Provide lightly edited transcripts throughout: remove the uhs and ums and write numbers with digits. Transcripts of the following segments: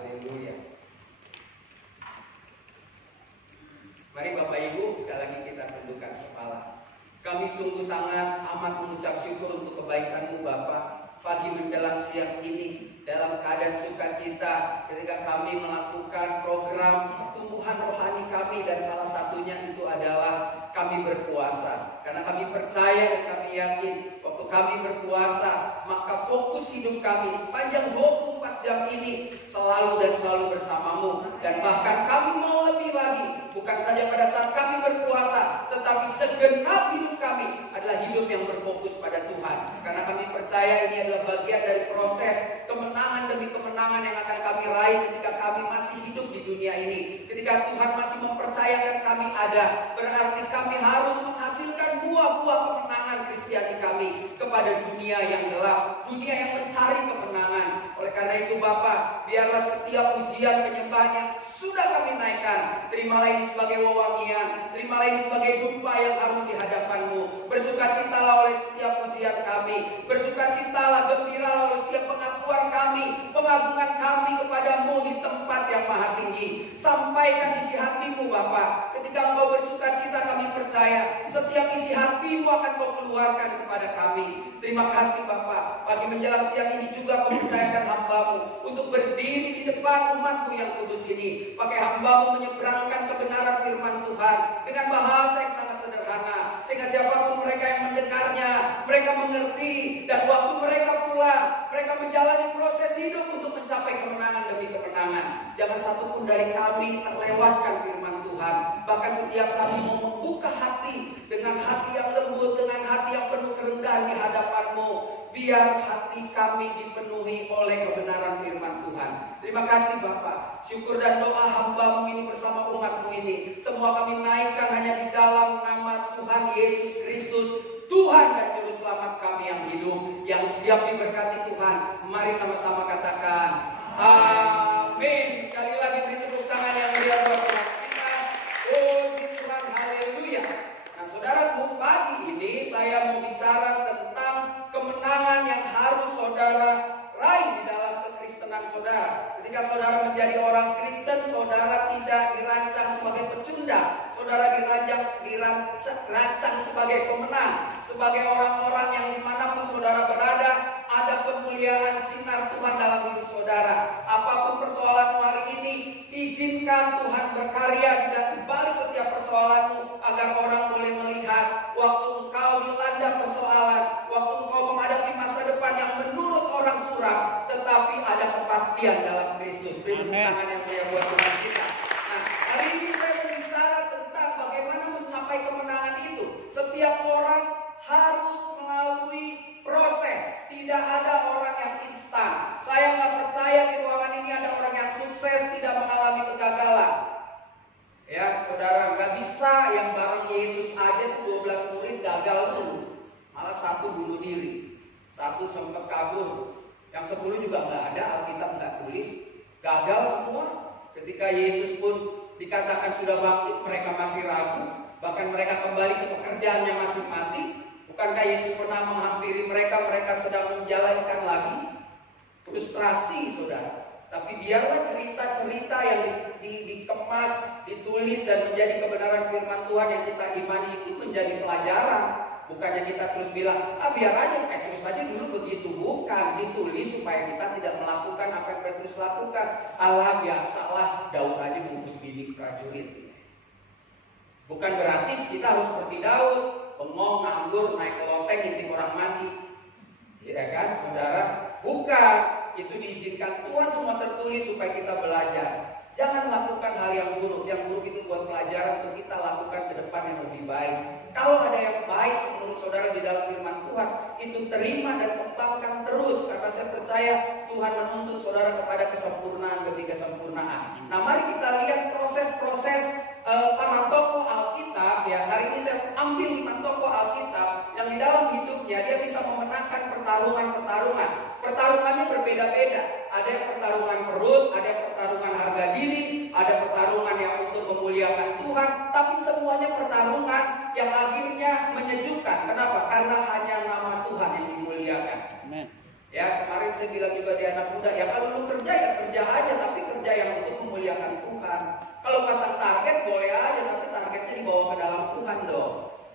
Haleluya. Mari Bapak Ibu sekali lagi kita tundukkan kepala. Kami sungguh sangat amat mengucap syukur untuk kebaikan-Mu Bapa. Pagi menjelang siang ini dalam keadaan sukacita ketika kami melakukan program pertumbuhan rohani kami, dan salah satunya itu adalah kami berpuasa. Karena kami percaya dan kami yakin waktu kami berpuasa, maka fokus hidup kami sepanjang 24 jam ini selalu dan selalu bersama-Mu. Dan bahkan kami mau lebih lagi, bukan saja pada saat kami berpuasa, tetapi segenap hidup kami adalah hidup yang berfokus pada Tuhan. Karena kami percaya ini adalah bagian dari proses kemenangan demi kemenangan yang akan kami raih ketika kami masih hidup di dunia ini. Ketika Tuhan masih mempercayakan kami ada, berarti kami harus menghasilkan buah-buah kemenangan Kristiani kami kepada dunia yang gelap, dunia yang mencari kemenangan. Oleh karena itu Bapa, biarlah setiap pujian penyembahan yang sudah kami naikkan, terimalah ini sebagai wewangian, terimalah ini sebagai dupa yang harum di hadapan-Mu. Bersukacitalah oleh setiap pujian kami, bersukacitalah, gembiralah oleh setiap pengakuan kami, pengagungan kami kepada-Mu di tempat yang maha tinggi. Sampaikan isi hati-Mu Bapa. Ketika Engkau bersukacita, kami percaya setiap isi hati-Mu akan Kau keluarkan kepada kami. Terima kasih Bapa. Pagi menjelang siang ini juga Kau percayakan hamba-Mu untuk berdiri di depan umat-Mu yang kudus ini. Pakai hamba-Mu menyeberangkan kebenaran firman Tuhan dengan bahasa yang sangat sederhana, sehingga siapapun mereka yang mendengarnya, mereka mengerti, dan waktu mereka pulang, mereka menjalani proses hidup untuk mencapai kemenangan demi kemenangan. Jangan satupun dari kami terlewatkan firman Tuhan. Bahkan setiap kami mau membuka hati dengan hati yang lembut, dengan hati yang penuh kerendahan di hadapan-Mu, biar hati kami dipenuhi oleh kebenaran firman Tuhan. Terima kasih Bapa. Syukur dan doa hamba-Mu ini bersama umat-Mu ini, semua kami naikkan hanya di dalam nama Tuhan Yesus Kristus, Tuhan dan Juru Selamat kami yang hidup, yang siap diberkati Tuhan. Mari sama-sama katakan amin. Sekali lagi beri tepuk tangan yang meriah buat Tuhan kita. Puji Tuhan, haleluya. Nah saudaraku, pagi ini saya mau bicara tentang kemenangan yang harus saudara raih di dalam kekristenan saudara. Ketika saudara menjadi orang Kristen, saudara tidak dirancang sebagai pecundang, saudara dirancang sebagai pemenang, sebagai orang-orang yang dimanapun saudara berada, ada kemuliaan sinar Tuhan dalam hidup saudara. Apapun persoalanmu hari ini, izinkan Tuhan berkarya di balik setiap persoalanmu, agar orang boleh melihat waktu engkau dilanda persoalan, waktu engkau menghadapi masa depan yang menurut orang suram, tetapi ada kepastian dalam Kristus. Beri tangan yang mulia buat Tuhan kita. Nah, hari ini saya berbicara tentang bagaimana mencapai kemenangan itu. Setiap orang harus melalui proses. Tidak ada orang yang instan. Saya nggak percaya di ruangan ini ada orang yang sukses tidak mengalami kegagalan. Ya, saudara, nggak bisa yang bareng Yesus aja 12 murid gagal dulu. Malah satu bunuh diri, satu sempat kabur, yang 10 juga nggak ada, Alkitab nggak tulis. Gagal semua. Ketika Yesus pun dikatakan sudah bangkit, mereka masih ragu. Bahkan mereka kembali ke pekerjaannya masing-masing. Bukankah Yesus pernah menghampiri mereka, mereka sedang menjalankan lagi? Frustrasi saudara. Tapi biarlah cerita-cerita yang dikemas, ditulis dan menjadi kebenaran firman Tuhan yang kita imani itu menjadi pelajaran. Bukannya kita terus bilang, biar aja Petrus saja dulu begitu. Bukan, ditulis supaya kita tidak melakukan apa yang Petrus lakukan. Allah biasalah, Daud aja bungkus bidik prajurit. Bukan berarti kita harus seperti Daud, bengong, nganggur, naik ke loteng, ngintip orang mati. Ya kan saudara? Bukan, itu diizinkan Tuhan, semua tertulis supaya kita belajar. Jangan lakukan hal yang buruk. Yang buruk itu buat pelajaran untuk kita lakukan ke depan yang lebih baik. Kalau ada yang baik menurut saudara di dalam firman Tuhan, itu terima dan kembangkan terus. Karena saya percaya Tuhan menuntut saudara kepada kesempurnaan demi kesempurnaan. Nah mari kita lihat proses-proses para tokoh Alkitab. Ya, hari ini saya ambil 5 tokoh Alkitab yang di dalam hidupnya dia bisa memenangkan pertarungan-pertarungan. Pertarungannya berbeda-beda. Ada yang pertarungan perut, ada yang pertarungan harga diri, ada pertarungan yang untuk memuliakan Tuhan, tapi semuanya pertarungan yang akhirnya menyejukkan. Kenapa? Karena hanya nama Tuhan yang dimuliakan. Amen. Ya, kemarin saya bilang juga di anak muda, ya kalau lu kerja ya kerja aja, tapi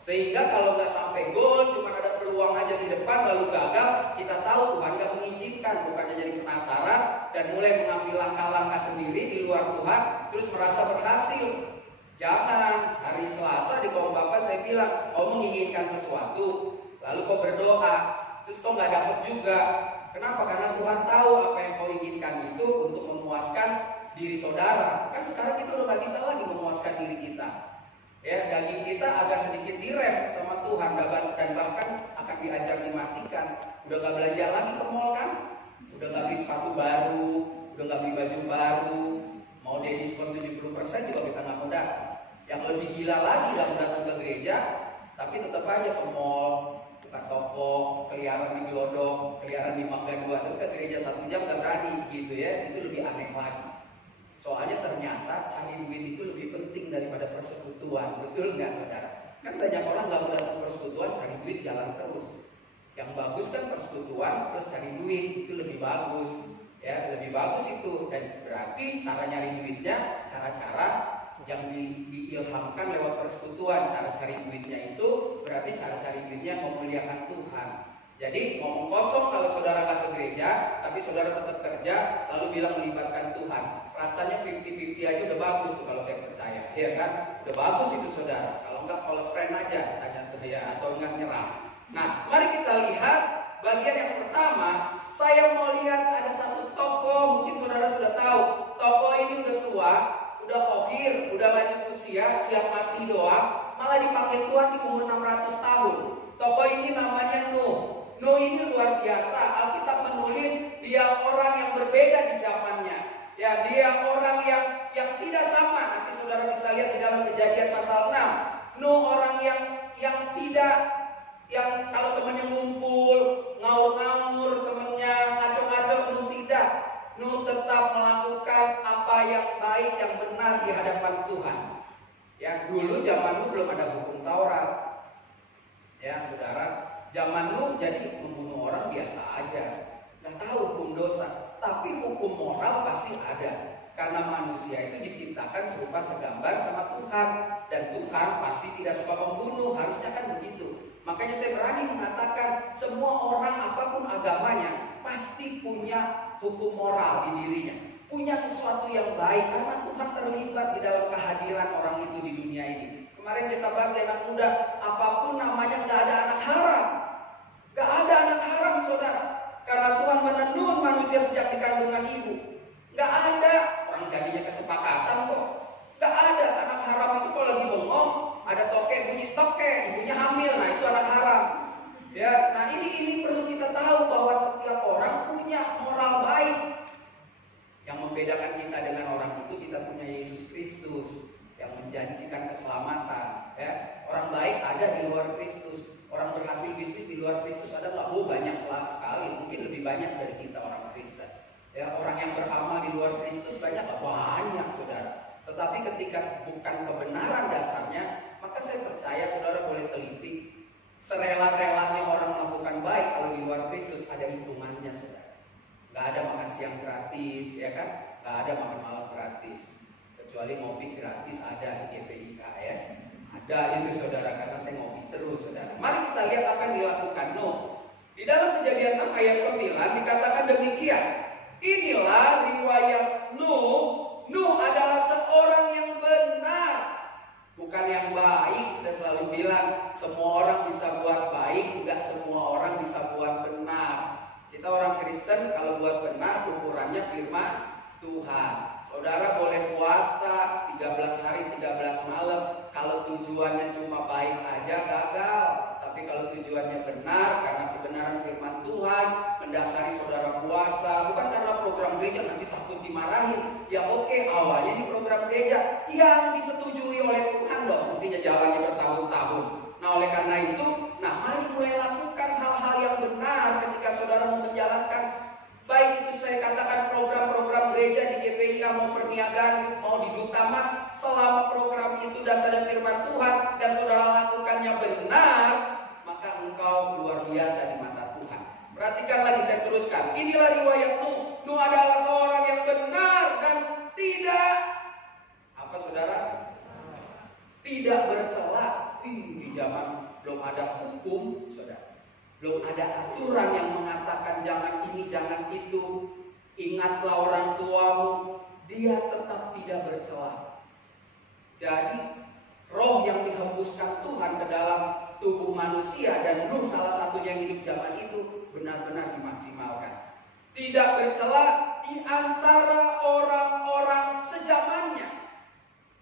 Sehingga kalau nggak sampai gol, cuma ada peluang aja di depan lalu gagal, kita tahu Tuhan nggak mengizinkan, bukannya jadi penasaran dan mulai mengambil langkah-langkah sendiri di luar Tuhan, terus merasa berhasil. Jangan. Hari Selasa di kaum Bapak saya bilang, kau menginginkan sesuatu, lalu kau berdoa, terus kau nggak dapat juga. Kenapa? Karena Tuhan tahu apa yang kau inginkan itu untuk memuaskan diri saudara. Kan sekarang kita udah nggak bisa lagi memuaskan diri kita. Ya, daging kita agak sedikit direm sama Tuhan dan bahkan akan diajar dimatikan. Udah gak belanja lagi ke mall kan? Udah gak beli sepatu baru, udah gak beli baju baru, mau dia diskon 70% juga kita gak mau datang. Yang lebih gila lagi gak mau datang ke gereja, tapi tetap aja ke mall, buka toko, keliaran di Glodok, keliaran di Mangga 2, tapi ke gereja 1 jam gak berani gitu ya. Itu lebih aneh lagi. Soalnya ternyata cari duit itu lebih penting daripada persekutuan. Betul nggak saudara? Kan banyak orang nggak mau datang persekutuan, cari duit jalan terus. Yang bagus kan persekutuan plus cari duit, itu lebih bagus. Ya, lebih bagus itu. Dan berarti cara nyari duitnya, cara-cara yang diilhamkan lewat persekutuan. Cara cari duitnya itu berarti cara cari duitnya memuliakan Tuhan. Jadi ngomong kosong kalau saudara nggak ke gereja, tapi saudara tetap kerja, lalu bilang melibatkan Tuhan. Rasanya 50-50 aja udah bagus tuh kalau saya percaya, ya kan? Udah bagus itu saudara. Kalau nggak call friend aja, tanya tuh ya, atau nggak nyerah. Nah, mari kita lihat bagian yang pertama. Saya mau lihat ada satu tokoh, mungkin saudara sudah tahu. Tokoh ini udah tua, udah kohir, udah lanjut usia, siap mati doang, malah dipanggil Tuhan di umur 600 tahun. Tokoh ini namanya Nuh. Nuh ini luar biasa. Alkitab menulis dia orang yang berbeda di zamannya. Ya, dia orang yang tidak sama. Nanti saudara bisa lihat di dalam Kejadian pasal 6. Nuh orang yang tidak, yang kalau temannya ngumpul, ngaur-ngaur, temannya ngaco-ngaco, Nuh tidak. Nuh tetap melakukan apa yang baik, yang benar di hadapan Tuhan. Ya, dulu zaman Nuh belum ada hukum Taurat. Ya, saudara. Zaman Nuh jadi membunuh orang biasa aja, nggak tahu hukum dosa. Tapi hukum moral pasti ada, karena manusia itu diciptakan serupa segambar sama Tuhan, dan Tuhan pasti tidak suka membunuh, harusnya kan begitu. Makanya saya berani mengatakan semua orang apapun agamanya pasti punya hukum moral di dirinya, punya sesuatu yang baik karena Tuhan terlibat di dalam kehadiran orang itu di dunia ini. Kemarin kita bahas di anak muda, apapun namanya nggak ada anak haram. Gak ada anak haram saudara. Karena Tuhan menenun manusia sejak di kandungan ibu. Gak ada. Orang jadinya kesepakatan kok. Gak ada. Anak haram itu kalau lagi bengong, ada toke bunyi toke, ibunya hamil. Nah itu anak haram. Ya, nah ini perlu kita tahu bahwa setiap orang punya moral baik. Yang membedakan kita dengan orang itu, kita punya Yesus Kristus yang menjanjikan keselamatan. Ya, orang baik ada di luar Kristus. Orang berhasil bisnis di luar Kristus ada nggak? Banyak sekali, mungkin lebih banyak dari kita orang Kristen. Ya, orang yang beramal di luar Kristus banyak nggak? Banyak, saudara. Tetapi ketika bukan kebenaran dasarnya, maka saya percaya saudara boleh teliti. Serela-relanya orang melakukan baik kalau di luar Kristus ada hitungannya, saudara. Nggak ada makan siang gratis, ya kan? Nggak ada makan malam gratis. Kecuali ngopi gratis ada di GPIK, ya. Ada itu saudara, karena saya ngopi terus saudara. Mari kita lihat apa yang dilakukan Nuh. Di dalam Kejadian 6 ayat 9 dikatakan demikian. Inilah riwayat Nuh. Nuh adalah seorang yang benar, bukan yang baik. Saya selalu bilang semua orang bisa buat baik, tidak semua orang bisa buat benar. Kita orang Kristen kalau buat benar ukurannya firman Tuhan. Saudara boleh puasa 13 hari 13 malam, kalau tujuannya cuma baik aja gagal. Tapi kalau tujuannya benar, karena kebenaran firman Tuhan mendasari saudara puasa, bukan karena program gereja nanti takut dimarahin. Ya oke, awalnya di program gereja yang disetujui oleh Tuhan dong, buktinya jalannya bertahun-tahun. Nah oleh karena itu, mari mulai lakukan hal-hal yang benar ketika saudara mau menjalankan. Baik itu saya katakan program-program gereja di GPIA, mau perniagaan, mau di Duta Mas, selama program itu dasarnya firman Tuhan dan saudara lakukannya benar, maka engkau luar biasa di mata Tuhan. Perhatikan lagi, saya teruskan. Inilah riwayat Nuh. Nuh adalah seorang yang benar dan tidak, apa saudara? Tidak bercela. di zaman belum ada hukum, saudara. Belum ada aturan yang mengatakan jangan ini, jangan itu. Ingatlah orang tuamu, dia tetap tidak bercela. Jadi roh yang dihembuskan Tuhan ke dalam tubuh manusia, dan Nuh salah satunya yang hidup zaman itu, benar-benar dimaksimalkan. Tidak bercela di antara orang-orang sezamannya.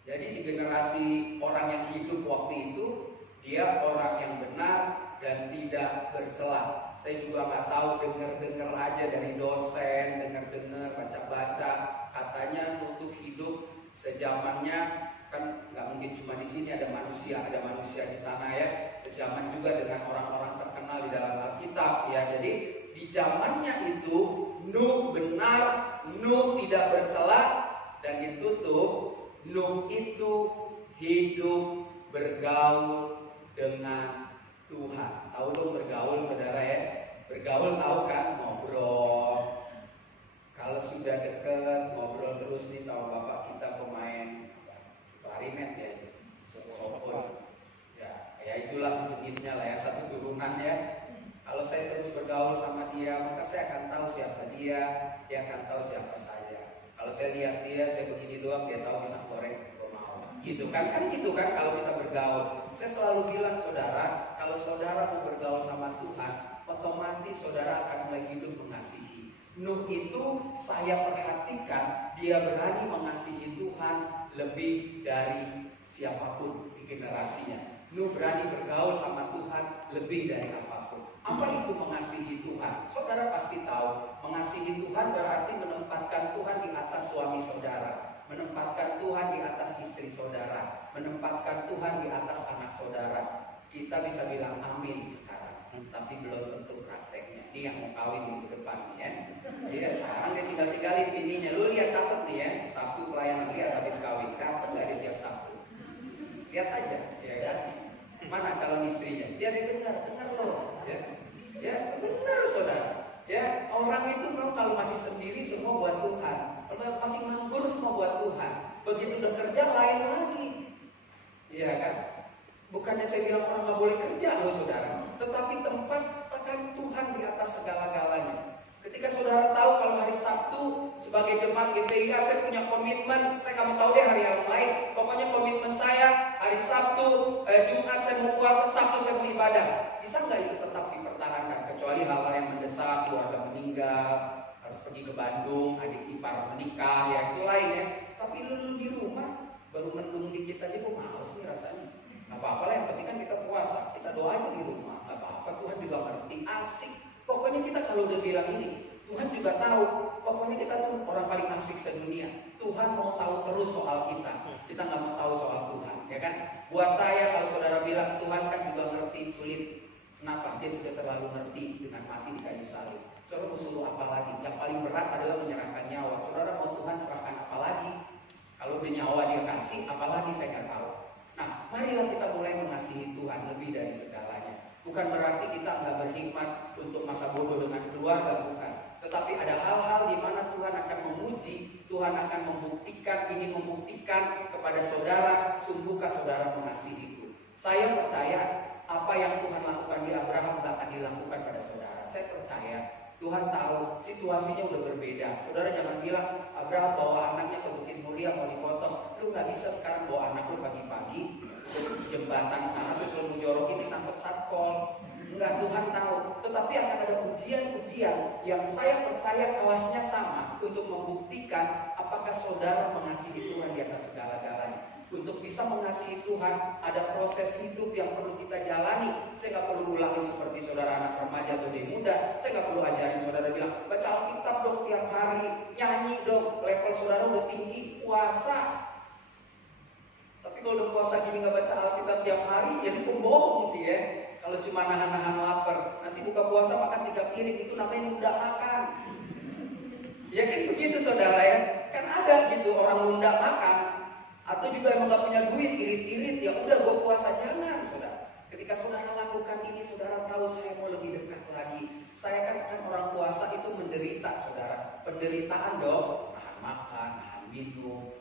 Jadi di generasi orang yang hidup waktu itu, dia orang yang benar dan tidak bercela. Saya juga nggak tahu, dengar-dengar aja dari dosen, dengar-dengar, baca-baca, katanya untuk hidup sezamannya, kan nggak mungkin cuma di sini ada manusia di sana ya, sejaman juga dengan orang-orang terkenal di dalam Alkitab ya. Jadi di zamannya itu Nuh benar, Nuh tidak bercela, dan ditutup Nuh itu hidup bergaul dengan Tuhan. Tahu dong bergaul, saudara ya? Bergaul tahu kan? Ngobrol. Kalau sudah deket, ngobrol terus nih sama bapak kita pemain klarinet ya, saxophone. Ya itulah sejenisnya lah ya, satu turunan ya. Kalau saya terus bergaul sama dia, maka saya akan tahu siapa dia akan tahu siapa saya. Kalau saya lihat dia, saya begini doang, dia tahu bisa goreng, gue mau. Gitu kan gitu kan kalau kita bergaul. Saya selalu bilang, saudara, kalau saudara mau bergaul sama Tuhan, otomatis saudara akan mulai hidup mengasihi. Nuh itu saya perhatikan, dia berani mengasihi Tuhan lebih dari siapapun di generasinya. Nuh berani bergaul sama Tuhan lebih dari apapun. Apa itu mengasihi Tuhan? Saudara pasti tahu, mengasihi Tuhan berarti menempatkan Tuhan di atas suami saudara, menempatkan Tuhan di atas istri saudara, menempatkan Tuhan di atas anak saudara. Kita bisa bilang amin sekarang, tapi belum tentu prakteknya. Ini yang mau kawin minggu depan nih ya. Iya, sekarang dia tinggal-tinggalin bininya. Lu lihat, catet nih ya, Sabtu pelayanan, lihat habis kawin, datang nggak dia tiap Sabtu? Lihat aja, ya kan? Mana calon istrinya? Dia dengar loh, ya benar saudara. Ya, orang itu memang kalau masih sendiri semua buat Tuhan, kalau masih nganggur semua buat Tuhan. Begitu udah kerja lain lagi, ya kan? Bukannya saya bilang orang nggak boleh kerja loh saudara, tetapi tempatkan Tuhan di atas segala-galanya. Ketika saudara tahu kalau hari Sabtu sebagai jemaat GPIA saya punya komitmen, saya nggak mau tahu deh hari yang lain, pokoknya komitmen saya hari Sabtu, Jumat saya mau puasa, Sabtu saya mau ibadah. Bisa nggak itu tetap dipertahankan? Kecuali hal-hal yang mendesak, keluarga meninggal, harus pergi ke Bandung, adik ipar menikah, ya itu lain ya. Tapi lu di rumah baru mendung dikit aja, kok males nih rasanya. Apa-apa lah, yang penting kan kita puasa, kita doa aja di rumah, apa-apa Tuhan juga ngerti, asik. Pokoknya kita kalau udah bilang ini, Tuhan juga tahu, pokoknya kita tuh orang paling asik sedunia. Tuhan mau tahu terus soal kita nggak mau tahu soal Tuhan, ya kan? Buat saya kalau saudara bilang Tuhan kan juga ngerti, sulit. Kenapa? Dia sudah terlalu ngerti dengan mati di kayu salib. Saudara mau suruh apa lagi? Yang paling berat adalah menyerahkan nyawa. Saudara mau Tuhan serahkan apa lagi? Kalau udah nyawa dia kasih, apalagi saya nggak tahu. Nah, marilah kita mulai mengasihi Tuhan lebih dari segalanya. Bukan berarti kita nggak berhikmat untuk masa bodoh dengan keluarga, bukan. Tetapi ada hal-hal di mana Tuhan akan memuji, Tuhan akan membuktikan, ingin membuktikan kepada saudara, sungguhkah saudara mengasihiku. Saya percaya apa yang Tuhan lakukan di Abraham tak akan dilakukan pada saudara. Saya percaya Tuhan tahu situasinya udah berbeda. Saudara jangan bilang Abraham bawa anaknya ke Bukit Muria mau dipotong. Lu nggak bisa sekarang bawa anak lu pagi-pagi di jembatan sana terus lu jorokin ditangkap satpol. Enggak, Tuhan tahu. Tetapi akan ada ujian-ujian yang saya percaya kelasnya sama untuk membuktikan apakah saudara mengasihi Tuhan di atas segala-galanya. Untuk bisa mengasihi Tuhan, ada proses hidup yang perlu kita jalani. Saya nggak perlu ulangin seperti saudara anak remaja atau dia muda. Saya nggak perlu ajarin saudara bilang, baca Alkitab dong tiap hari, nyanyi dong, level saudara udah tinggi, puasa. Tapi kalau udah puasa gini nggak baca Alkitab tiap hari, jadi pembohong sih ya. Kalau cuma nahan-nahan lapar, nanti buka puasa makan 3 piring, itu namanya nunda makan. Ya kan begitu saudara ya. Kan ada gitu orang nunda makan. Atau juga emang gak punya duit, irit-irit, ya udah gue puasa, jangan saudara. Ketika saudara lakukan ini, saudara tahu saya mau lebih dekat lagi. Saya kan orang puasa itu menderita saudara. Penderitaan dong, nahan makan, nahan minum,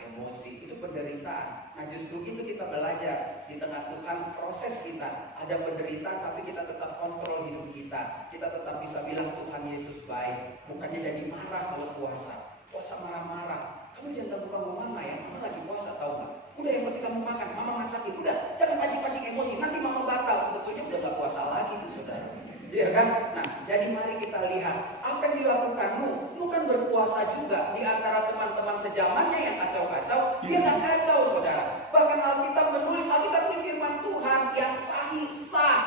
emosi, itu penderitaan. Nah justru itu kita belajar. Di tengah Tuhan proses kita, ada penderitaan tapi kita tetap kontrol hidup kita. Kita tetap bisa bilang Tuhan Yesus baik. Bukannya jadi marah kalau puasa. Puasa marah-marah. Kamu jangan ganggu mama ya, mama lagi puasa tahu nggak? Udah yang penting kamu makan, mama masakin. Udah, jangan pancing-pancing emosi, nanti mama batal. Sebetulnya udah gak puasa lagi tuh saudara. Iya kan? Nah, jadi mari kita lihat apa yang dilakukan Nuh kan berpuasa juga di antara teman-teman sejamannya yang kacau-kacau. Dia nggak kacau, saudara. Bahkan Alkitab menulis, Alkitab ini firman Tuhan yang sahih sah.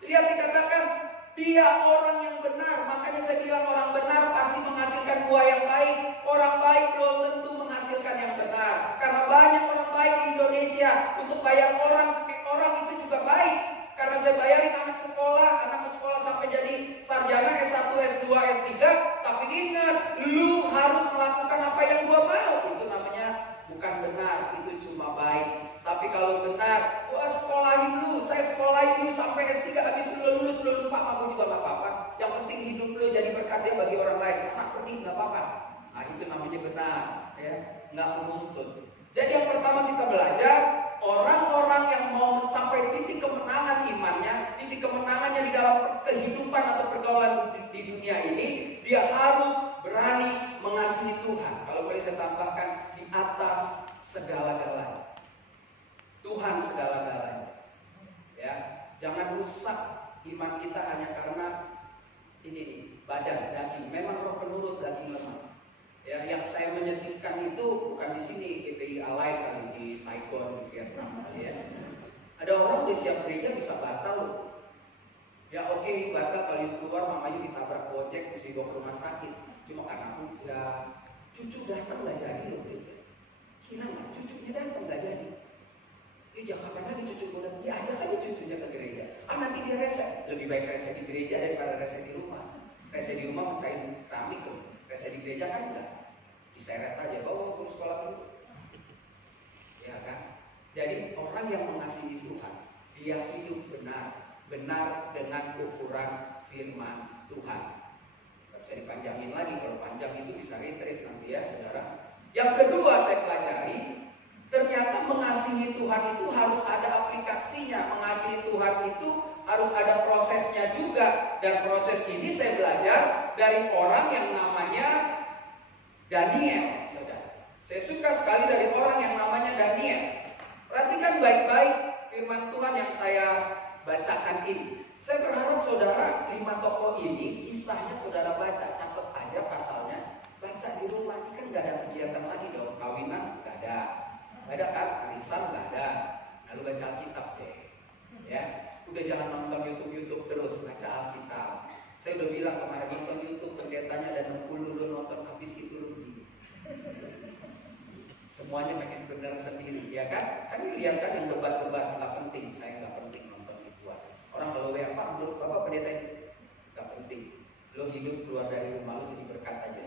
Lihat dikatakan dia orang yang benar. Makanya saya bilang orang benar pasti menghasilkan buah yang baik. Orang baik belum tentu menghasilkan yang benar. Karena banyak orang baik di Indonesia. Untuk bayar orang itu juga baik. Karena saya bayarin anak sekolah sampai jadi sarjana S1, S2, S3. Tapi ingat, lu harus melakukan apa yang gua mau. Itu namanya bukan benar, itu cuma baik. Tapi kalau benar, gua sekolahin lu, saya sekolahin lu sampai S3, habis itu lu lulus, lu lupa, aku juga gak apa-apa. Yang penting hidup lu jadi berkat dia bagi orang lain. Sana pergi gak apa-apa. Nah itu namanya benar, ya, nggak menuntut. Jadi yang pertama kita belajar, orang-orang yang mau mencapai titik kemenangan imannya, titik kemenangannya di dalam kehidupan atau pergaulan di dunia ini, dia harus berani mengasihi Tuhan. Kalau boleh saya tambahkan, di atas segala-galanya. Tuhan segala-galanya. Ya, jangan rusak iman kita hanya karena ini nih, badan, daging. Memang roh penurut, daging lemah. Ya, yang saya menyedihkan itu bukan di sini GPI Allied kali di Saigon di Vietnam kali ya. Ada orang udah siap gereja bisa batal loh. Ya oke, batal kalau keluar mamanya ditabrak gojek mesti dibawa ke rumah sakit. Cuma karena hujan, cucu datang nggak jadi loh gereja. Gila nggak? Cucunya datang nggak jadi. Ya kapan lagi cucu gue datang? Ya ajak aja cucunya ke gereja. Nanti dia rese. Lebih baik rese di gereja daripada rese di rumah. Rese di rumah mencain keramik loh. Rese di gereja kan enggak, diseret aja, bawa guru sekolah dulu. Ya kan? Jadi orang yang mengasihi Tuhan, dia hidup benar dengan ukuran firman Tuhan. Tidak bisa dipanjangin lagi, kalau panjang itu bisa retreat nanti ya saudara. Yang kedua saya pelajari, ternyata mengasihi Tuhan itu harus ada aplikasinya. Mengasihi Tuhan itu harus ada prosesnya juga. Dan proses ini saya belajar dari orang yang namanya Daniel, saudara. Saya suka sekali dari orang yang namanya Daniel. Perhatikan baik-baik firman Tuhan yang saya bacakan ini. Saya berharap saudara 5 tokoh ini kisahnya saudara baca, catat aja pasalnya, baca di rumah. Ini kan gak ada kegiatan lagi dong, kawinan gak ada kan, arisan gak ada. Lalu baca Alkitab deh, ya. Udah jangan nonton YouTube terus, baca Alkitab. Saya udah bilang kemarin nonton YouTube, pendetanya ada 60 lu nonton habis itu rugi. Semuanya pengen benar sendiri, ya kan? Kan ini lihat kan yang debat-debat nggak penting, saya nggak penting nonton ituan. Orang kalau WA Pak, menurut Bapak pendeta ini nggak penting. Lo hidup keluar dari rumah lo jadi berkat aja.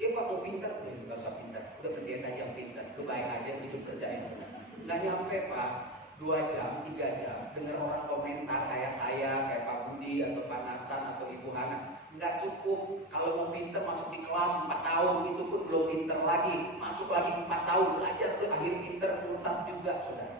Dia Pak mau pintar, nggak usah pintar. Udah pendeta aja yang pintar, lo baik aja hidup kerjain. Nggak nyampe Pak. 2 jam, 3 jam, dengar orang komentar kayak saya, kayak Pak Budi atau Pak Nathan atau Ibu Hana. Nggak cukup, kalau mau pinter masuk di kelas 4 tahun, itu pun belum pinter lagi. Masuk lagi 4 tahun, belajar tuh akhir pinter, murtad juga saudara.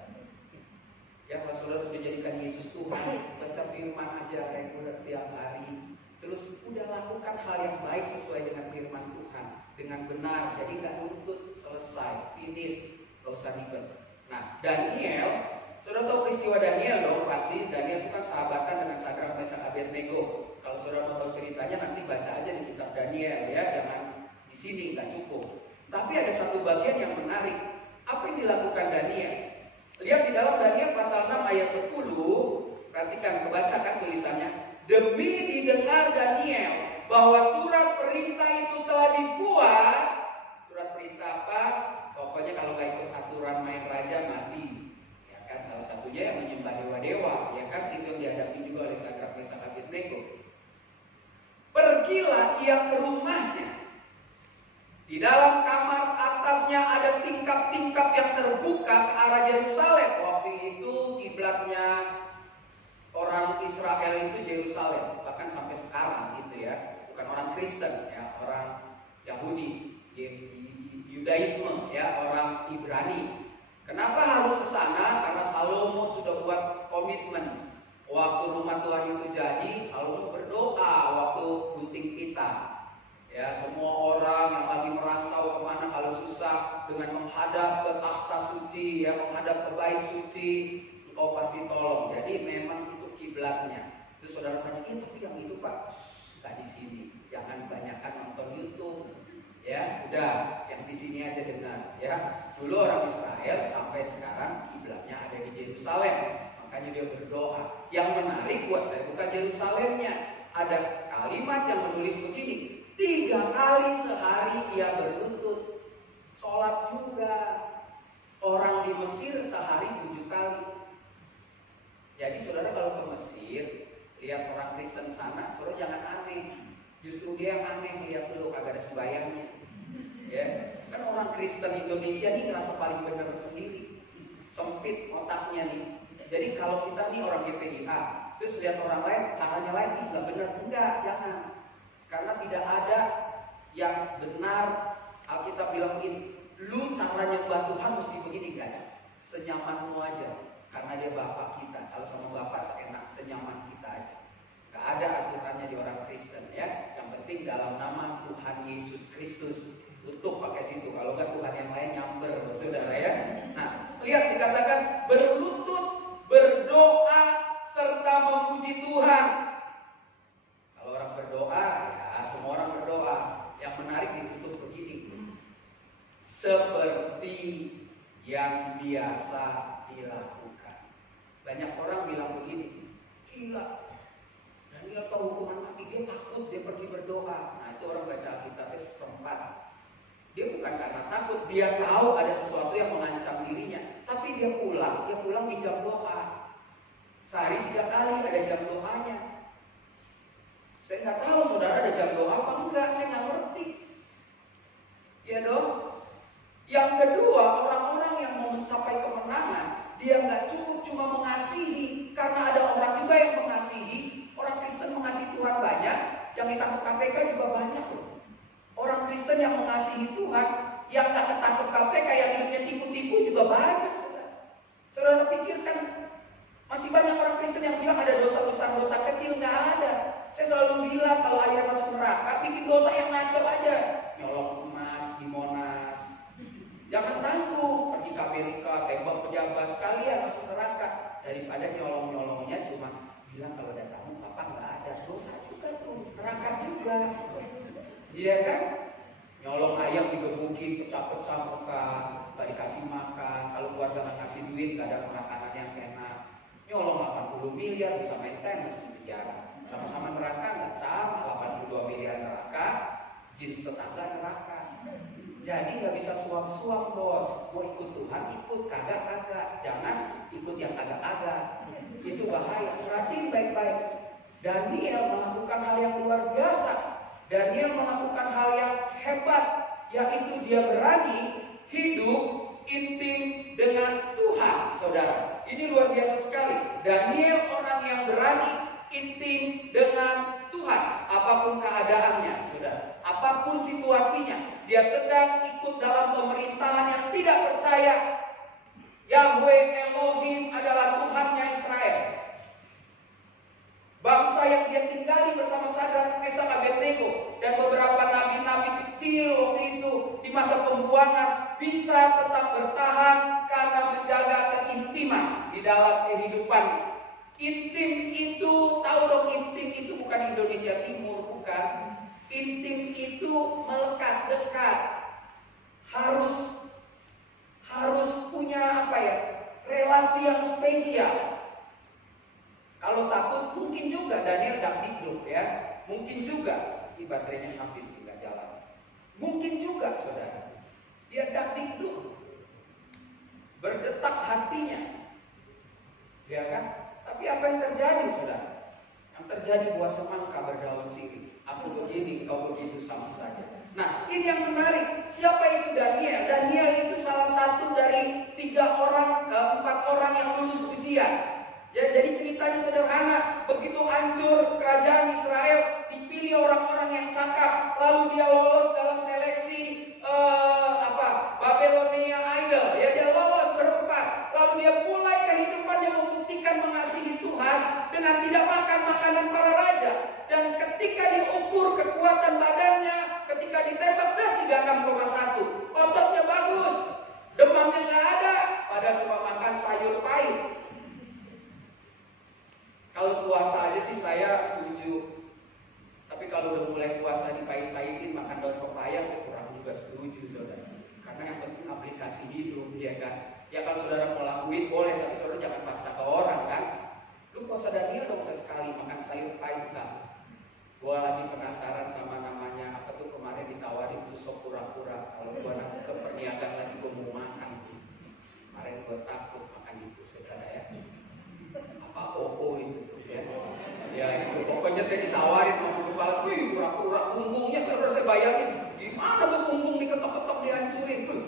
Ya kalau saudara sudah jadikan Yesus Tuhan, baca firman aja reguler tiap hari. Terus udah lakukan hal yang baik sesuai dengan firman Tuhan, dengan benar, jadi nggak nuntut, selesai, finish, nggak usah ribet. Nah Daniel, saudara tahu peristiwa Daniel dong pasti. Daniel itu kan sahabatan dengan Sadrak, Mesak, Abednego. Kalau saudara mau tahu ceritanya nanti baca aja di kitab Daniel ya, jangan di sini nggak cukup. Tapi ada satu bagian yang menarik. Apa yang dilakukan Daniel? Lihat di dalam Daniel pasal 6 ayat 10. Perhatikan, kebacakan tulisannya. Demi didengar Daniel bahwa surat perintah itu telah dibuat. Surat perintah apa? Pokoknya kalau nggak ikut aturan main raja mati. Kan salah satunya yang menyembah dewa-dewa, ya kan, itu yang dihadapi juga oleh Sadrak, Mesak, Abednego. Pergilah ia ke rumahnya. Di dalam kamar atasnya ada tingkap-tingkap yang terbuka ke arah Yerusalem. Waktu itu kiblatnya orang Israel itu Yerusalem, bahkan sampai sekarang gitu ya. Bukan orang Kristen ya, orang Yahudi, Yudaisme ya, orang Ibrani. Kenapa harus ke sana? Karena Salomo sudah buat komitmen. Waktu rumah Tuhan itu jadi, Salomo berdoa waktu gunting pita. Ya, semua orang yang lagi merantau kemana kalau susah, dengan menghadap ke takhta suci, ya, menghadap ke bait suci, engkau pasti tolong. Jadi memang itu kiblatnya. Terus saudara tanya, tapi yang itu Pak, nggak di sini. Jangan banyakkan nonton YouTube. Ya, udah, yang di sini aja dengar. Ya, dulu orang Israel sampai sekarang kiblatnya ada di Yerusalem. Makanya dia berdoa. Yang menarik buat saya bukan Yerusalemnya. Ada kalimat yang menulis begini. 3 kali sehari ia berlutut. Sholat juga. Orang di Mesir sehari 7 kali. Jadi saudara kalau ke Mesir, lihat orang Kristen sana, saudara jangan aneh. Justru dia yang aneh, lihat dulu kagak ada sembayangnya. Ya, kan orang Kristen Indonesia nih ngerasa paling benar sendiri. Sempit otaknya nih. Jadi kalau kita nih orang GPIA, terus lihat orang lain, caranya lain, nggak benar. Enggak, jangan. Karena tidak ada yang benar. Alkitab bilang begini, lu cara nyembah Tuhan mesti begini, enggak ada. Senyamanmu aja. Karena dia Bapak kita. Kalau sama Bapak seenak, senyaman kita aja. Gak ada aturannya di orang Kristen, ya. Yang penting dalam nama Tuhan Yesus Kristus. Tutup pakai situ. Kalau enggak Tuhan yang lain nyamber, saudara ya. Nah, lihat dikatakan berlutut, berdoa serta memuji Tuhan. Kalau orang berdoa, ya semua orang berdoa. Yang menarik ditutup begini. Seperti yang biasa dilakukan. Banyak orang bilang begini, gila. Dan dia tahu hukuman mati, dia takut, dia pergi berdoa. Nah itu orang baca Alkitabnya seperempat. Dia bukan karena takut, dia tahu ada sesuatu yang mengancam dirinya. Tapi dia pulang di jam doa. Sehari 3 kali ada jam doanya. Saya nggak tahu saudara ada jam doa apa enggak, saya nggak ngerti. Ya dong. Yang kedua, orang-orang yang mau mencapai kemenangan, dia nggak cukup cuma mengasihi, karena ada orang juga yang mengasihi. Orang Kristen mengasihi Tuhan banyak, yang ditangkap KPK juga banyak loh. Orang Kristen yang mengasihi Tuhan, yang nggak ketangkep KPK, yang hidupnya tipu-tipu juga banyak. Saudara pikirkan, masih banyak orang Kristen yang bilang ada dosa besar, dosa kecil, nggak ada. Saya selalu bilang kalau akhirnya masuk neraka, bikin dosa yang ngaco aja. Nyolong emas di Monas. Jangan tangguh, pergi ke Amerika, tembak pejabat, sekalian masuk neraka. Daripada nyolong-nyolongnya cuma bilang kalau ada tamu, Papa nggak ada. Dosa juga tuh, neraka juga. Iya kan? Nyolong ayam digebukin, pecah-pecah muka, nggak dikasih makan. Kalau keluarga nggak kasih duit, nggak ada makanan yang enak. Nyolong 80 miliar bisa main tenis di penjara. Sama-sama neraka nggak sama, 82 miliar neraka, jenis tetangga neraka. Jadi nggak bisa suam-suam bos. Mau ikut Tuhan ikut, kagak-kagak. Jangan ikut yang kagak-kagak. Itu bahaya. Perhatiin baik-baik. Daniel melakukan hal yang luar biasa. Daniel melakukan hal yang hebat, yaitu dia berani hidup intim dengan Tuhan, saudara. Ini luar biasa sekali. Daniel orang yang berani intim dengan Tuhan, apapun keadaannya, saudara. Apapun situasinya, dia sedang ikut dalam pemerintahan yang tidak percaya Yahweh Elohim adalah Tuhannya Israel. Bangsa yang dia tinggali bersama Sadrak, Mesak, Abednego dan beberapa nabi-nabi kecil waktu itu di masa pembuangan bisa tetap bertahan karena menjaga keintiman di dalam kehidupan. Intim itu, tahu dong, intim itu bukan Indonesia Timur, bukan. Intim itu melekat, dekat. Harus punya apa ya? Relasi yang spesial. Kalau takut mungkin juga Daniel dakdikduk ya. Mungkin juga di baterainya habis tidak jalan. Mungkin juga saudara, dia dakdikduk. Berdetak hatinya. Ya kan? Tapi apa yang terjadi saudara? Yang terjadi buah semangka berdaun sirih. Aku begini, kau begitu, sama saja. Nah, ini yang menarik. Siapa itu Daniel? Daniel itu salah satu dari 4 orang yang lulus ujian. Ya, jadi ceritanya sederhana. Begitu hancur kerajaan Israel, dipilih orang-orang yang cakap, lalu dia lolos dalam seleksi Babelonia ditembak dah 36,1. Ototnya bagus, demamnya nggak ada, padahal cuma makan sayur pahit. Kalau puasa aja sih saya setuju. Tapi kalau udah mulai puasa dipahit-pahitin makan daun pepaya, saya kurang juga setuju, saudara. Karena yang penting aplikasi hidup, ya kan. Ya kalau saudara mau lakuin boleh, tapi saudara jangan paksa ke orang kan. Lu puasa Daniel dong sekali makan sayur pahit enggak? Gua lagi penasaran sama namanya apa tuh, kemarin ditawarin tuh sop kura-kura. Kalau gua nanti ke perniagaan lagi gua mau makan tuh. Kemarin gua takut makan itu, saudara ya. Apa itu tuh ya? Ya itu pokoknya saya ditawarin sama kepala, wih kura-kura punggungnya saudara saya bayangin gimana tuh punggung diketok-ketok dihancurin tuh.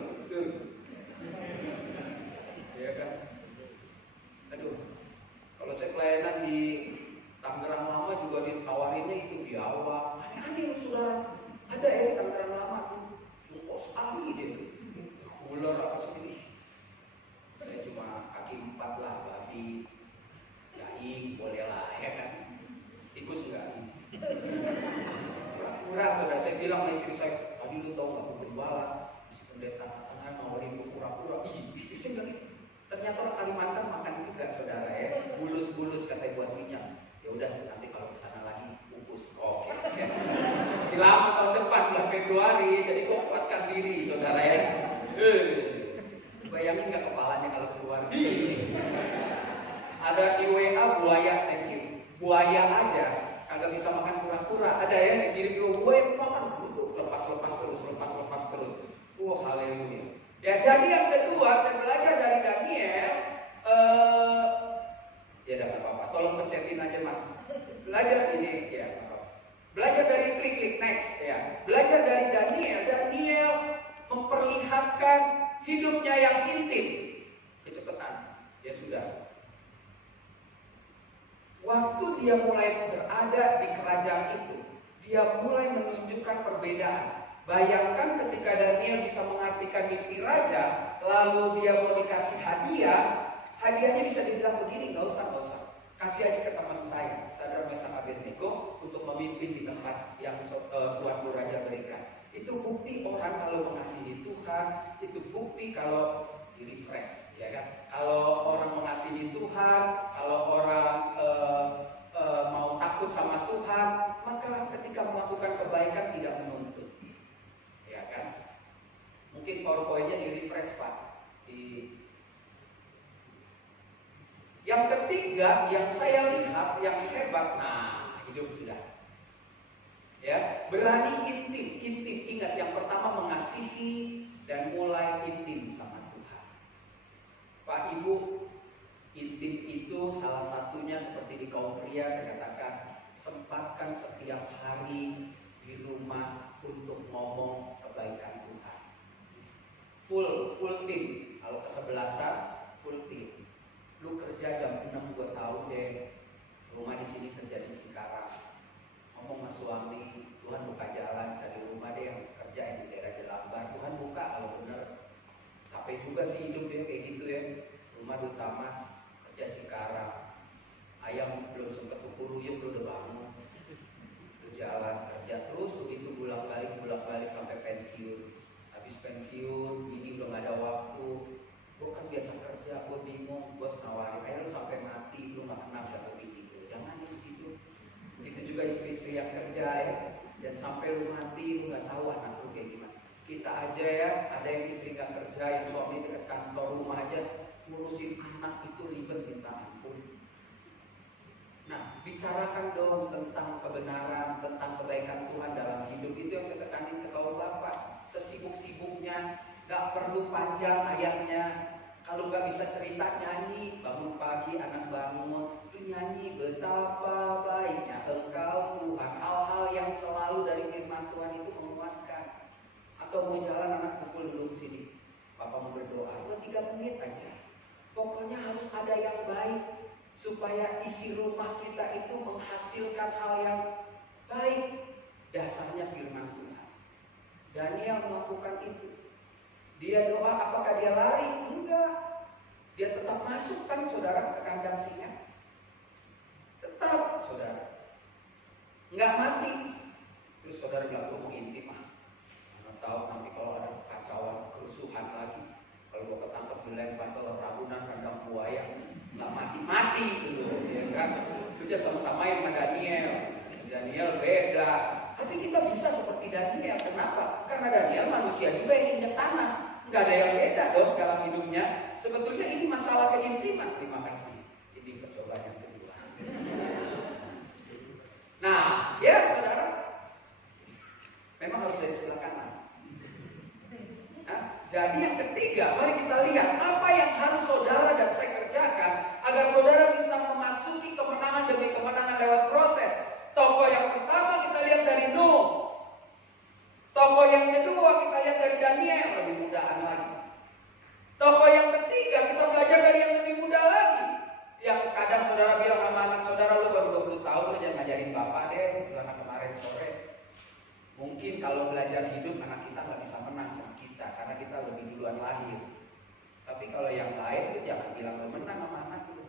Ya kan? Aduh, kalau saya pelayanan di Tangerang Lama juga ditawarinnya itu biawak. Aneh-aneh saudara. Ada ya di Tangerang Lama tuh, jungkok sekali deh. Ular apa sih? Saya cuma kaki 4 lah, babi, jaing, boleh lah ya kan. Tikus enggak? Kura-kura saudara, saya bilang sama istri saya, tadi lu tau gak gembala si pendeta tengah nawarin kura-kura. Ih, istri saya bilang gitu. Ternyata orang Kalimantan makan juga saudara ya, bulus-bulus katanya buat minyak. Ya udah nanti kalau kesana lagi bungkus. Oke. Masih lama tahun depan bulan Februari, jadi kok kuatkan diri saudara ya. Bayangin nggak kepalanya kalau keluar? Ada di WA buaya, thank you. Buaya aja kagak bisa makan kura-kura. Ada ya dikirim ke buaya makan dulu, lepas terus. Haleluya. Ya jadi yang kedua saya belajar dari Daniel. Ya udah nggak apa-apa. Tolong pencetin aja mas. Belajar ini ya. Belajar dari klik next ya. Belajar dari Daniel. Daniel memperlihatkan hidupnya yang intim. Kecepatan. Ya sudah. Waktu dia mulai berada di kerajaan itu, dia mulai menunjukkan perbedaan. Bayangkan ketika Daniel bisa mengartikan mimpi raja, lalu dia mau dikasih hadiah, hadiahnya bisa dibilang begini, nggak usah. Kasih aja ke teman saya, Sadrak Mesak Abednego, untuk memimpin di tempat yang Tuanku Raja berikan. Itu bukti orang kalau mengasihi Tuhan, itu bukti kalau di-refresh, ya kan? Kalau orang mengasihi Tuhan, kalau orang mau takut sama Tuhan, maka ketika melakukan kebaikan tidak menuntut, ya kan? Mungkin PowerPoint-nya di-refresh Pak. Yang ketiga, yang saya lihat yang hebat, nah hidup sudah. Ya, berani intim. Ingat yang pertama mengasihi dan mulai intim sama Tuhan. Pak Ibu, intim itu salah satunya seperti di kaum pria saya katakan, sempatkan setiap hari di rumah untuk ngomong kebaikan Tuhan. Full team. Kalau kesebelasan full team. Lu kerja jam 6 gue tahu deh. Rumah di sini kerja di Cikarang. Ngomong sama suami, Tuhan buka jalan cari rumah deh yang kerja yang di daerah Jelambar. Tuhan buka kalau bener. Capek juga sih hidup ya kayak gitu ya. Rumah Duta Mas, kerja Cikarang. Ayam belum sempet kukuruyuk lu udah bangun. Lu jalan kerja terus begitu bolak-balik sampai pensiun. Habis pensiun, ini udah gak ada waktu. Gue kan biasa kerja, gue bingung, gue nawarin, ayo lu sampai mati, lu gak kenal satu bini lu. Jangan gitu. Begitu juga istri-istri yang kerja ya, dan sampai lu mati, lu gak tahu anak lu kayak gimana. Kita aja ya, ada yang istri gak kerja, yang suami dekat kantor rumah aja, ngurusin anak itu ribet minta ampun. Nah, bicarakan dong tentang kebenaran, tentang kebaikan Tuhan dalam hidup. Itu yang saya tekanin ke kaum bapak. Sesibuk-sibuknya, gak perlu panjang ayatnya. Kalau gak bisa cerita, nyanyi. Bangun pagi anak bangun, lu nyanyi betapa baiknya Engkau Tuhan. Hal-hal yang selalu dari firman Tuhan itu menguatkan. Atau mau jalan anak pukul dulu sini, Bapak mau berdoa, buat 3 menit aja. Pokoknya harus ada yang baik, supaya isi rumah kita itu menghasilkan hal yang baik. Dasarnya firman Tuhan. Daniel melakukan itu. Dia doa, apakah dia lari? Enggak. Dia tetap masuk kan saudara ke kandang singa. Tetap saudara. Enggak mati. Terus saudara bilang, gue mau intim ah. jangan sama-samain sama Daniel. Daniel beda. Tapi kita bisa seperti Daniel. Kenapa? Karena Daniel manusia juga yang injak tanah. Nggak ada yang beda dong dalam hidupnya. Sebetulnya ini masalah keintiman. Terima kasih. Ini percobaan yang kedua. Nah, ya saudara, memang harus dari sebelah kanan. Nah, jadi yang ketiga, mari kita lihat apa yang harus saudara dan saya kerjakan agar saudara bisa memasuki kemenangan demi kemenangan lewat proses. Tokoh yang pertama kita lihat dari Nuh. Tokoh yang kedua kita lihat dari Daniel, lebih mudaan lagi. Tokoh yang ketiga kita belajar dari yang lebih muda lagi. Yang kadang saudara bilang sama anak saudara, lu baru 20 tahun, lu jangan ngajarin bapak deh, karena kemarin sore. Mungkin kalau belajar hidup anak kita nggak bisa menang sama kita, karena kita lebih duluan lahir. Tapi kalau yang lain, lu jangan bilang lu menang sama anak lu.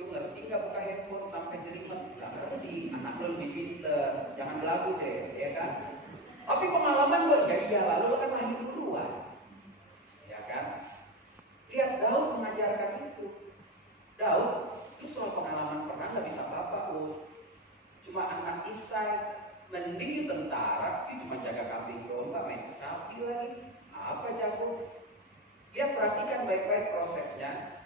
Lu ngerti nggak buka handphone sampai jelimet? Nggak ngerti, anak lu lebih pinter. Jangan belagu deh, ya kan? Tapi pengalaman gue, ya iya lalu lu kan lahir duluan, ya kan? Lihat Daud mengajarkan itu. Daud, lu soal pengalaman perang nggak bisa apa-apa, cuma anak Isai, mending tentara, dia cuma jaga kambing domba, main kecapi lagi, apa jago? Lihat perhatikan baik-baik prosesnya.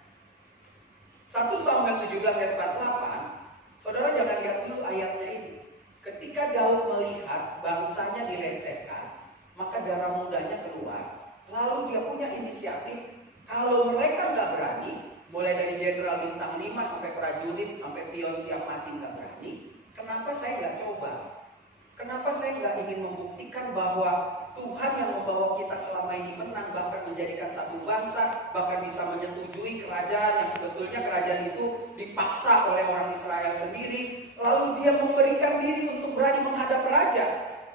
1 Samuel 17 ayat 48, saudara jangan lihat dulu ayatnya ini. Ketika Daud melihat bangsanya dilecehkan, maka darah mudanya keluar. Lalu dia punya inisiatif, kalau mereka nggak berani, mulai dari jenderal bintang 5 sampai prajurit, sampai pion siap mati nggak berani, kenapa saya nggak coba? Kenapa saya nggak ingin membuktikan bahwa Tuhan yang membawa kita selama ini menang, bahkan menjadikan satu bangsa, bahkan bisa menyetujui kerajaan yang sebetulnya kerajaan itu dipaksa oleh orang Israel sendiri, lalu dia memberikan diri untuk berani menghadap raja.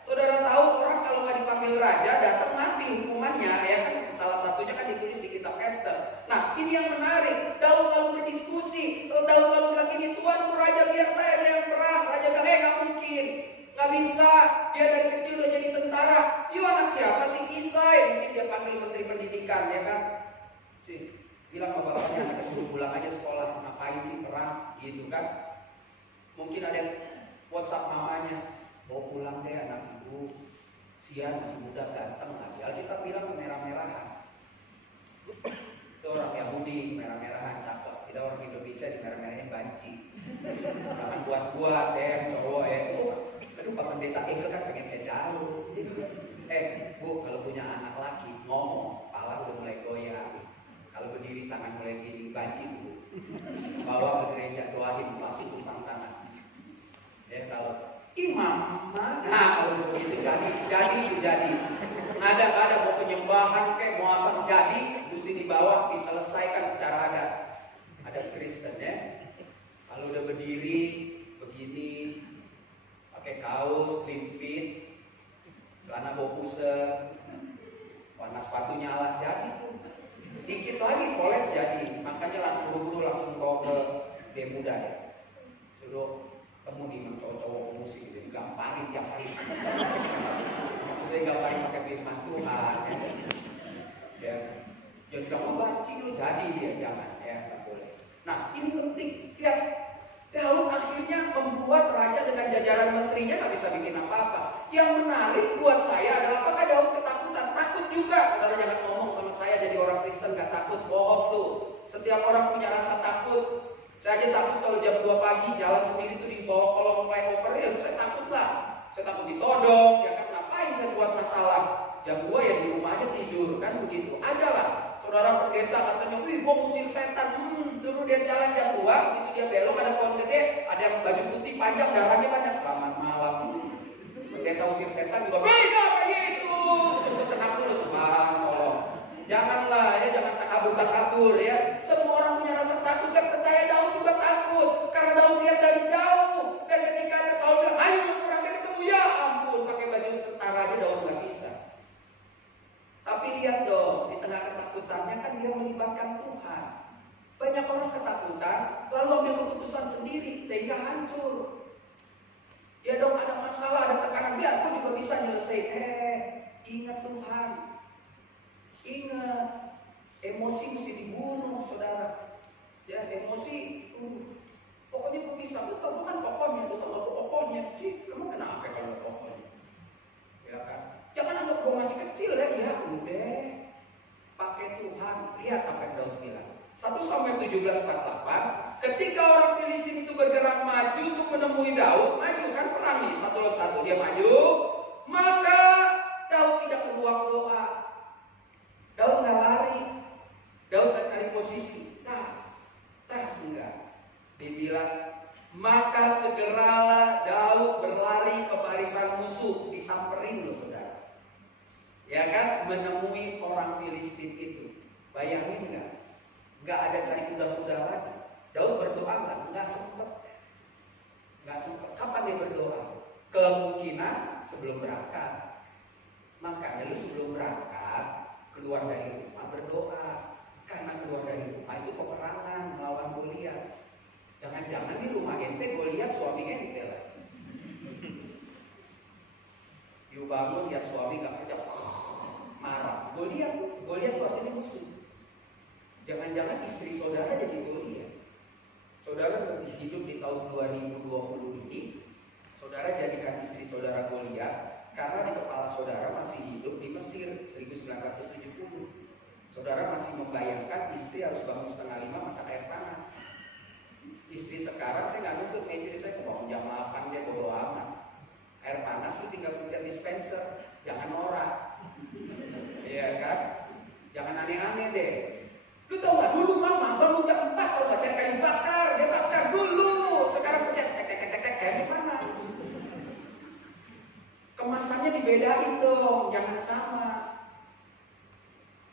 Saudara tahu orang kalau nggak dipanggil raja datang mati hukumannya, ya kan? Salah satunya kan ditulis di kitab Esther. Nah ini yang menarik. Daud lalu berdiskusi. Daud lalu bilang ini, Tuanku raja biar saya aja yang perang. Raja bilang nggak mungkin. Nggak bisa, dia dari kecil udah jadi tentara. Yuk anak siapa sih? Isai. Mungkin dia panggil menteri pendidikan, ya kan? Sih, bilang sama bapaknya, anaknya suruh pulang aja sekolah. Ngapain sih perang? Gitu kan? Mungkin ada yang WhatsApp mamanya, mau pulang deh anak ibu. Sian masih muda ganteng lagi. Alkitab bilang merah-merahan. Itu orang Yahudi merah-merahan cakep. Kita orang Indonesia di merah-merahin banci. Jangan buat-buat ya cowok ya. Aduh Pak Pendeta Eke kan pengen kayak Daud. Bu kalau punya anak laki ngomong, kepala udah mulai goyang. Kalau berdiri tangan mulai gini, banci bu. Bawa ke gereja doain, langsung tumpang tangan. Ya kalau imam, nah kalau begitu jadi. Ada mau penyembahan kayak mau apa jadi, mesti dibawa diselesaikan secara adat Kristen ya. Kalau udah berdiri begini, pakai kaos slim fit, celana bau pusar, warna sepatu nyala, jadi tuh. Dikit lagi poles jadi, makanya langsung buru-buru langsung bawa ke dia muda ya. Suruh temu di cowok-cowok musik, jadi gamparin tiap hari. Maksudnya gamparin pakai firman Tuhan ya. Jadi kamu banci lu jadi dia, jangan ya, nggak boleh. Nah ini penting ya. Daud akhirnya membuat raja dengan jajaran menterinya nggak bisa bikin apa-apa. Yang menarik buat saya adalah apakah Daud ketakutan? Takut juga. Saudara jangan ngomong sama saya jadi orang Kristen nggak takut, bohong tuh. Setiap orang punya rasa takut. Saya aja takut kalau jam 2 pagi jalan sendiri tuh di bawah kolong flyover, ya saya takut lah. Saya takut ditodong, ya kan ngapain saya buat masalah. Jam 2 ya di rumah aja tidur, kan begitu. Ada lah. Saudara pendeta katanya, wih gua musir setan, suruh dia jalan jam 2, begitu dia belok ada pohon gede, ada yang baju putih panjang, darahnya banyak, selamat malam. Pendeta usir setan juga, beda Pak Yesus, tunggu tenang dulu Tuhan, tolong. Janganlah ya, jangan takabur ya. Semua orang punya rasa takut, saya percaya Daud juga takut, karena Daud lihat dari jauh, dan ketika ada Saul bilang, ayo perang dia ketemu, ya ampun, pakai baju tentara aja Daud nggak bisa. Tapi lihat dong, di tengah ketakutannya kan dia melibatkan Tuhan. Banyak orang ketakutan, lalu ambil keputusan sendiri, sehingga hancur. Ya dong, ada masalah, ada tekanan, dia aku juga bisa nyelesain. Ingat Tuhan. Ingat, emosi mesti dibunuh, saudara. Ya, emosi, Pokoknya gue bisa. Lu tau gue kan pokoknya, lu tau gue pokoknya. Cih, kamu kenapa kalau pokoknya? Ya kan? Jangan anggap gue masih kecil ya. Ya udah, pakai Tuhan. Lihat apa yang Daud bilang. 1 Samuel 17:48. Ketika orang Filistin itu bergerak maju untuk menemui Daud, maju kan perang ini 1 lawan 1, dia maju, maka Daud tidak beruang doa. Daud nggak lari, Daud nggak cari posisi, tas enggak. Dibilang, maka segeralah Daud berlari ke barisan musuh, disamperin loh saudara. Ya kan, menemui orang Filistin itu. Bayangin nggak? Nggak ada cari kuda-kuda lagi. Daud berdoa nggak sempet. Kapan dia berdoa? Kemungkinan sebelum berangkat. Makanya lu sebelum berangkat keluar dari rumah berdoa. Karena keluar dari rumah itu peperangan melawan Goliat. Jangan-jangan di rumah ente Goliat suami ente lah. You bangun lihat suami nggak kerja, marah. Goliat itu artinya musuh. Jangan-jangan istri saudara jadi Goliat. Saudara hidup di tahun 2020 ini, saudara jadikan istri saudara Goliat karena di kepala saudara masih hidup di Mesir 1970. Saudara masih membayangkan istri harus bangun 4:30 masak air panas. Istri sekarang saya nggak nuntut istri saya bangun jam 8 dia bodo amat. Air panas lu tinggal pencet dispenser, jangan norak. Iya kan? Jangan aneh-aneh deh. Lu tau gak dulu mama bangun jam 4 tau gak cari kayu bakar, dia bakar dulu. Sekarang pencet tek kayak panas. Kemasannya dibedain dong, jangan sama.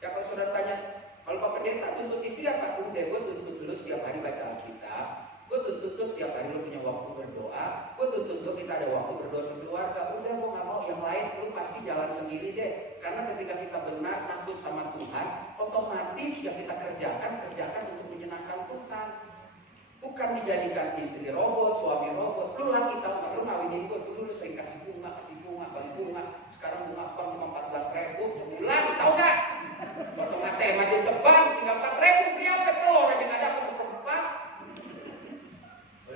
Ya kalau saudara tanya, kalau Pak Pendeta tuntut istri apa? Udah, gue tuntut dulu setiap hari baca Alkitab. Gue tuntut lu setiap hari lu punya waktu berdoa. Gue tuntut lu kita ada waktu berdoa sekeluarga. Udah, gue gak mau yang lain, lu pasti jalan sendiri deh. Karena ketika kita benar takut sama Tuhan, otomatis yang kita kerjakan untuk menyenangkan Tuhan. Bukan dijadikan istri robot, suami robot. Lu laki tau gak, lu ngawinin gue dulu lu sering kasih bunga, bang bunga. Sekarang bunga bang cuma 14.000 sebulan, tau gak? Waktu ngatem aja ceban, tinggal 4.000 beli apa telur aja gak dapet 1/4.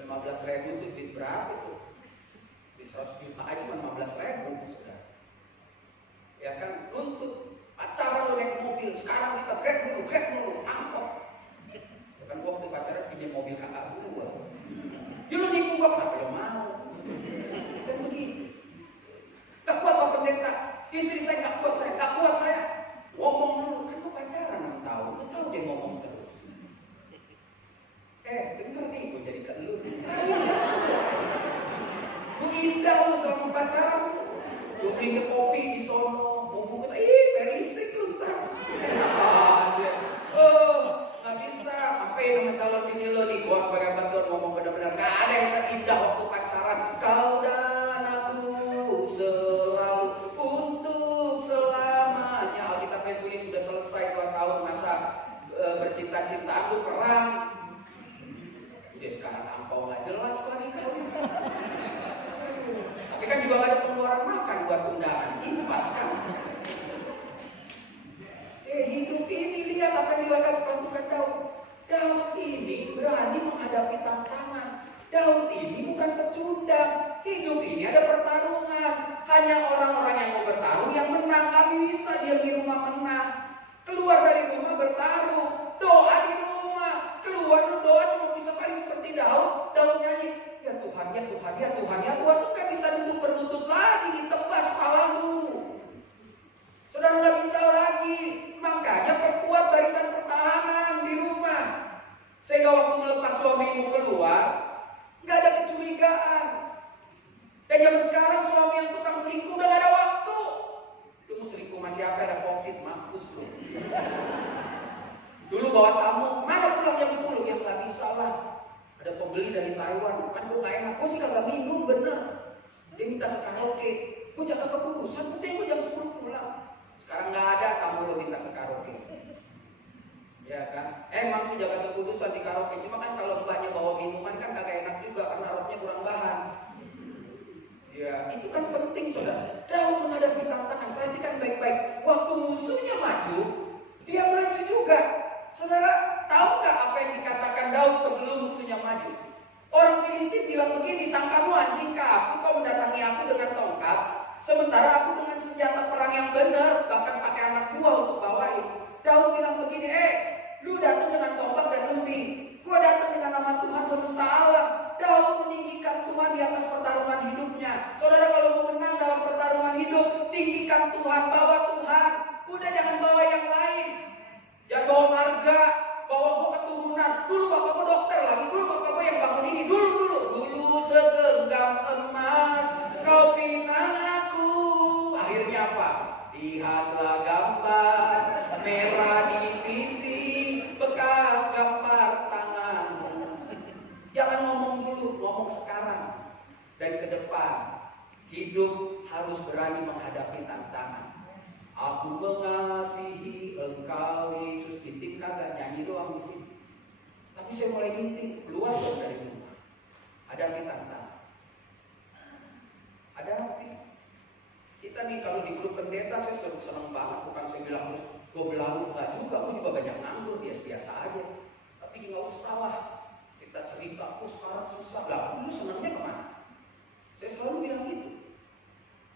15.000 itu duit berapa tuh? Di 100 juta aja cuma 15.000 sudah. Ya kan, nuntut pacaran lu naik mobil, sekarang kita grab dulu, angkot. Ya kan gua waktu pacaran pinjam mobil kakak gua. Ya lu nipu gua kenapa lu mau? Kan begitu. Gak kuat Pak Pendeta, istri saya gak kuat saya. Ngomong dulu, kan lu pacaran 6 tahun, lu tahu dia ngomong terus. Denger nih, gue jadi ke lu. Lu indah lu selama pacaran. Lu minum kopi di sono, mau bungkus, bayar listrik lu ntar. Enak aja. Gak bisa, sampai nama calon bini lo nih, gua sebagai bantuan ngomong benar-benar gak ada yang bisa indah waktu pacaran. Kau dan aku selalu untuk selamanya. Alkitabnya tulis sudah selesai 2 tahun masa bercinta-cintaan lu perang. Udah sekarang ampau gak jelas lagi kau. Tapi kan juga gak ada pengeluaran makan buat undangan. Impas kan. Hidup ini lihat apa yang dilakukan Daud. Daud ini berani menghadapi tantangan. Daud ini bukan pecundang. Hidup ini ada pertarungan. Hanya orang-orang yang mau bertarung yang menang. Gak bisa dia di rumah menang. Keluar dari rumah bertarung. Doa di rumah. Keluar doa cuma bisa paling seperti Daud. Daud nyanyi, ya Tuhan, ya Tuhan, ya Tuhan, ya Tuhan. Lu gak bisa duduk berlutut lagi, ditebas kepala lu. Saudara gak bisa lagi. Makanya perkuat barisan pertahanan di rumah. Sehingga waktu melepas suamimu keluar, gak ada kecurigaan. Dan zaman sekarang suami yang tukang selingkuh udah gak ada waktu. Lu mau selingkuh masih apa, ada COVID, mampus lu. Dulu bawa tamu, mana pulang jam 10? Ya gak bisa lah. Ada pembeli dari Taiwan, kan gue gak enak. Gue sih kagak minum, bener. Dia minta ke karaoke. Gue jaga keputusan, udah gue jam 10 pulang. Sekarang gak ada tamu lo minta ke karaoke. Ya kan? Emang sih jaga keputusan di karaoke. Cuma kan kalau mbaknya bawa minuman kan kagak enak juga karena roknya kurang bahan. Ya, itu kan penting saudara. Daud menghadapi tantangan, perhatikan baik-baik. Waktu musuhnya maju, dia maju juga. Saudara, tahu nggak apa yang dikatakan Daud sebelum musuhnya maju? Orang Filistin bilang begini, sangkamu anjingkah aku, kau mendatangi aku dengan tongkat, sementara aku dengan senjata perang yang benar, bahkan pakai anak buah untuk bawain. Daud bilang begini, lu datang dengan tombak dan lembing, gua datang dengan nama Tuhan semesta alam. Daud meninggikan Tuhan di atas pertarungan hidupnya. Saudara, kalau mau menang dalam pertarungan hidup, tinggikan Tuhan, bawa Tuhan. Udah jangan bawa yang lain. Jangan bawa marga, bawa gua keturunan. Dulu bapak gua dokter lagi, dulu bapak gua yang bangun ini, dulu segenggam emas kau pinang aku. Akhirnya apa? Lihatlah gambar merah di pipi, bekas gambar tanganmu. Jangan ngomong dulu, ngomong sekarang. Dan ke depan, hidup harus berani menghadapi tantangan. Aku mengasihi engkau Yesus. Tinting kagak, nyanyi doang di sini. Tapi saya mulai tinting, keluar dong dari rumah. Hadapi tantangan. Hadapi. Kita nih kalau di grup pendeta saya senang banget. Bukan saya bilang terus gue belagu, enggak juga. Gue juga banyak nganggur, biasa-biasa aja. Tapi nggak usah lah. Kita cerita, sekarang susah. Lah, dulu senangnya kemana? Saya selalu bilang gitu.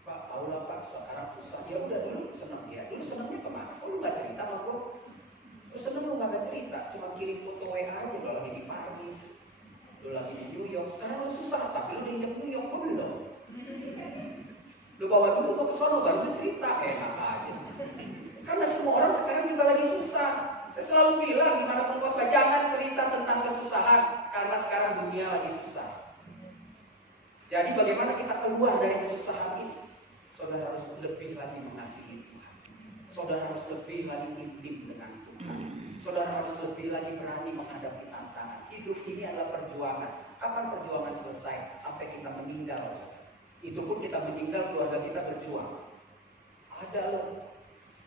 Pak, tahu lah Pak, sekarang susah. Ya udah dulu senang ya. Dulu senangnya kemana? Oh, lu nggak cerita sama gue? Lu seneng lu nggak cerita, cuma kirim foto WA aja. Lu lagi di Paris, lu lagi di New York. Sekarang lu susah, tapi lu diinjak New York, gue belum. Lu bawa dulu gue ke sono, baru lu cerita. Enak aja. Karena semua orang sekarang juga lagi susah. Saya selalu bilang dimanapun khotbah, jangan cerita tentang kesusahan, karena sekarang dunia lagi susah. Jadi bagaimana kita keluar dari kesusahan ini? Saudara harus lebih lagi mengasihi Tuhan. Saudara harus lebih lagi intim dengan Tuhan. Saudara harus lebih lagi berani menghadapi tantangan. Hidup ini adalah perjuangan. Kapan perjuangan selesai? Sampai kita meninggal, saudara. Itu pun kita meninggal, keluarga kita berjuang. Ada loh,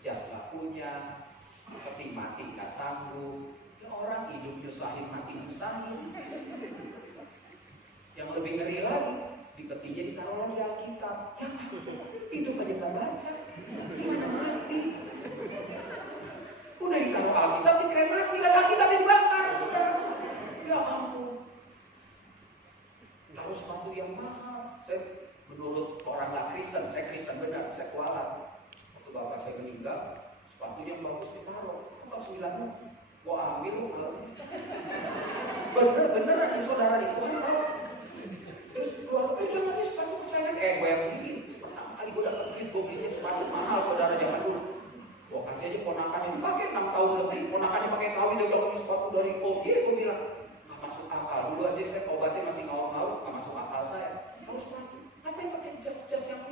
jas gak punya, peti mati gak sanggup. Ya orang hidup nyusahin, mati nyusahin. Yang lebih ngeri lagi, di petinya ditaruh lagi Alkitab. Ya, hidup aja gak baca, gimana mati? Udah ditaruh Alkitab, dikremasi, dan Alkitab dibakar, saudara. Ya ampun. Taruh sepatu yang mahal. Saya menurut orang gak Kristen, saya Kristen benar, saya kualat. Waktu bapak saya meninggal, sepatu yang bagus ditaruh. Kok 9.000? Gua ambil, bener-bener nih saudara di Tuhan tahu. Terus keluar, jangan nih sepatu kesayangan. Gue yang bikin. Pertama kali gue dapet duit, gue belinya sepatu mahal saudara zaman dulu. Gue kasih aja ponakannya dipakai 6 tahun lebih. Ponakannya pakai kawin, dia bilang ini sepatu dari OG. Gue bilang nggak masuk akal. Dulu aja saya obatnya masih ngawur-ngawur, nggak masuk akal saya. Kalau sepatu, apa yang pakai jas-jas yang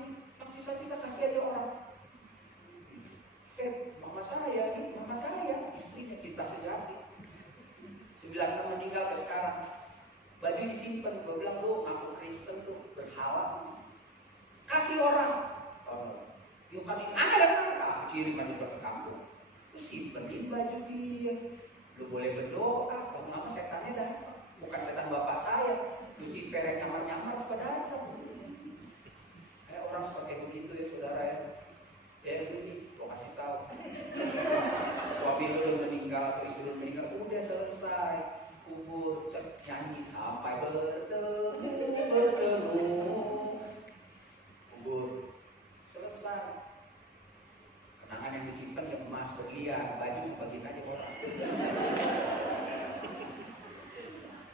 sisa-sisa kasih aja orang. Mama saya, istrinya cinta sejati. 9 tahun meninggal ke sekarang. Baju disimpan, gue bilang lu ngaku Kristen tuh berhala. Kasih orang. Yuk kan ini ada aku kirim aja ke kampung. Lu simpenin baju dia. Lu boleh berdoa. Lama-lama setannya datang. Bukan setan bapak saya. Lucifer yang nyamar-nyamar suka datang. Kayak orang suka kayak begitu ya saudara ya. Ya ini, lo kasih tahu. Suami lu udah meninggal atau istri lu meninggal, udah selesai. Kubur, nyanyi sampai bertemu. Kubur, selesai. Kenangan yang disimpan yang emas berlian, baju bagian aja orang.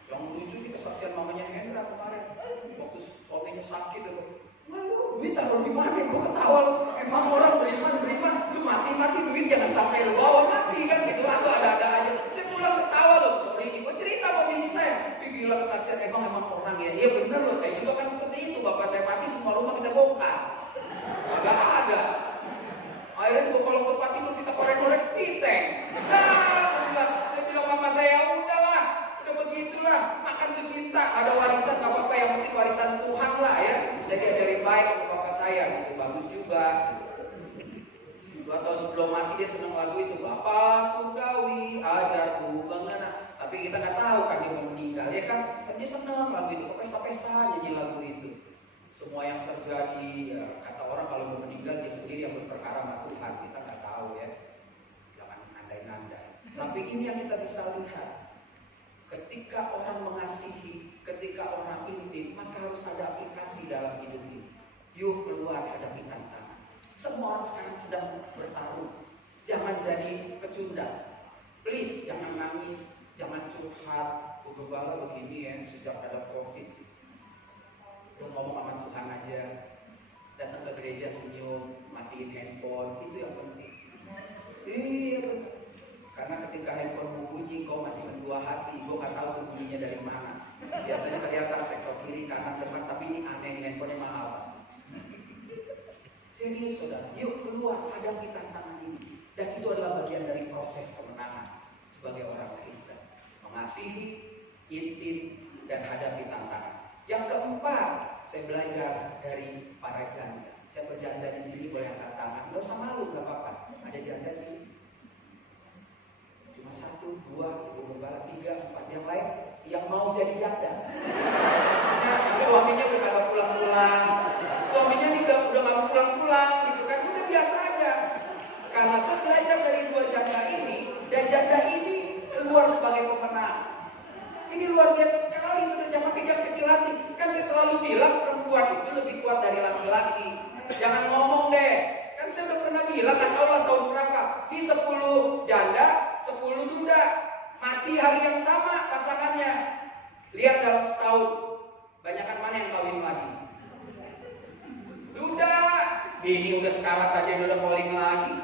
Yang lucu nih kesaksian mamanya Hendra kemarin, waktu suaminya sakit itu. Lu duit taruh di mana? Gue ketawa lu. Emang orang beriman, lu mati duit jangan sampai lu bawa mati kan gitu. Atau ada aja. Saya pulang ketawa loh. Sore ini gue cerita sama bini saya. Gila kesaksian emang orang ya. Iya bener loh, saya juga kan seperti itu. Bapak saya mati semua rumah kita bongkar. Agak ada. Akhirnya juga kalau tempat tidur kita korek-korek spiteng. Saya bilang mama saya udahlah. Udah begitulah. Makan tuh cinta. Ada warisan gak apa-apa, yang penting warisan Tuhan lah ya. Saya diajarin baik sama bapak saya gitu. Bagus juga. 2 tahun sebelum mati dia senang lagu itu. Bapak surgawi ajarku mengenal. Tapi kita nggak tahu kan dia mau meninggal ya kan. Tapi dia senang lagu itu. Pesta-pesta nyanyi lagu itu. Semua yang terjadi ya, kata orang kalau mau meninggal dia sendiri yang berperkara sama Tuhan. Kita nggak tahu ya. Jangan andai-andai. Tapi ini yang kita bisa lihat. Ketika orang mengasihi ketika orang intim, maka harus ada aplikasi dalam hidup ini. Yuk keluar, hadapi tantangan. Semua orang sekarang sedang bertarung. Jangan jadi pecundang. Please, jangan nangis, jangan curhat. Gembala begini ya, sejak ada COVID. Lu ngomong sama Tuhan aja. Datang ke gereja senyum, matiin handphone, itu yang penting. Iya benar. Karena ketika handphone bunyi, kau masih mendua hati. Gue gak tahu tuh bunyinya dari mana. Biasanya kelihatan sektor kiri, kanan, depan, tapi ini aneh, handphonenya mahal pasti. Serius saudara, yuk keluar, hadapi tantangan ini. Dan itu adalah bagian dari proses kemenangan sebagai orang Kristen. Mengasihi, intim, dan hadapi tantangan. Yang keempat, saya belajar dari para janda. Siapa janda di sini boleh angkat tangan? Gak usah malu, gak apa-apa. Ada janda sini. Cuma 1, 2, ibu gembala, 3, 4. Yang lain yang mau jadi janda. Maksudnya suaminya udah kagak pulang-pulang. Suaminya nih udah gak mau pulang-pulang gitu kan. Udah biasa aja. Karena saya belajar dari 2 janda ini. Dan janda ini keluar sebagai pemenang. Ini luar biasa sekali. Jangan pegang kecil hati. Kan saya selalu bilang perempuan itu lebih kuat dari laki-laki. Jangan ngomong deh. Kan saya udah pernah bilang, gak tau lah tahun berapa. Di 10 janda, 10 duda. Mati hari yang sama pasangannya. Lihat dalam setahun. Banyakan mana yang kawin lagi? Duda. Ini udah sekarat aja udah calling lagi.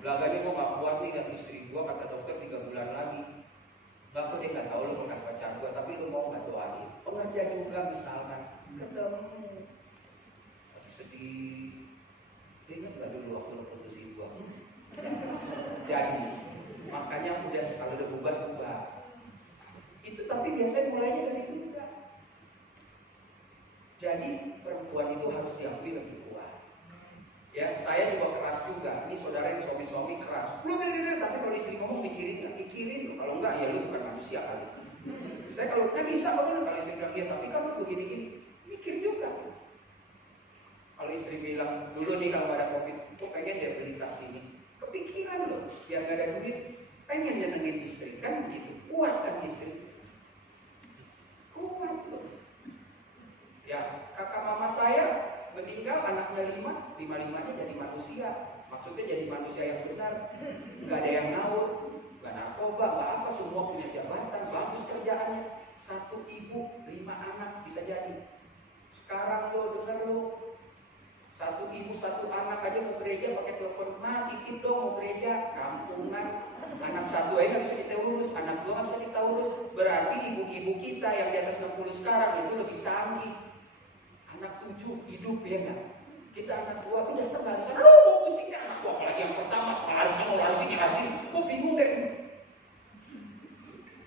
Belakangnya gue gak kuat nih, kan istri gue kata dokter 3 bulan lagi. Bapak dia gak tahu lo bekas pacar gue, tapi lo mau gak doain? Pengerja juga misalkan ketemu. Tapi sedih. Dia ingat gak dulu waktu lo putusin gue? Jadi makanya udah kalau udah bubar. Itu tapi biasanya mulainya dari duda. Jadi perempuan itu harus diakui lebih kuat. Ya, saya juga keras juga. Ini saudara yang suami-suami keras. Tapi kalau istri ngomong mikirin nggak? Mikirin. Kalau enggak ya lu bukan manusia kali. Saya kalau nggak bisa bagaimana kalau istri bilang ya tapi kamu begini-gini, mikir juga. Kalau istri bilang dulu nih kalau ada COVID, kok pengen dia beli tas ini, kepikiran loh. Biar nggak ada duit, pengen nyenengin istri kan begitu. Kuat kan istri? Kuat loh. Ya kakak mama saya meninggal anaknya 5, 5-5-nya jadi manusia. Maksudnya jadi manusia yang benar. Gak ada yang ngawur, gak narkoba, gak apa, semua punya jabatan, bagus kerjaannya. 1 ibu, 5 anak bisa jadi. Sekarang lo denger lo, 1 ibu 1 anak aja mau gereja pakai telepon, ma titip dong mau gereja. Kampungan, anak 1 aja gak bisa kita urus, anak 2 gak bisa kita urus. Berarti ibu-ibu kita yang di atas 60 sekarang itu lebih canggih. Anak 7 hidup ya kan? Kita anak 2 udah tengah sana, lu mau pusing ya anak 2 apalagi yang pertama sekarang harus ini, gue bingung deh.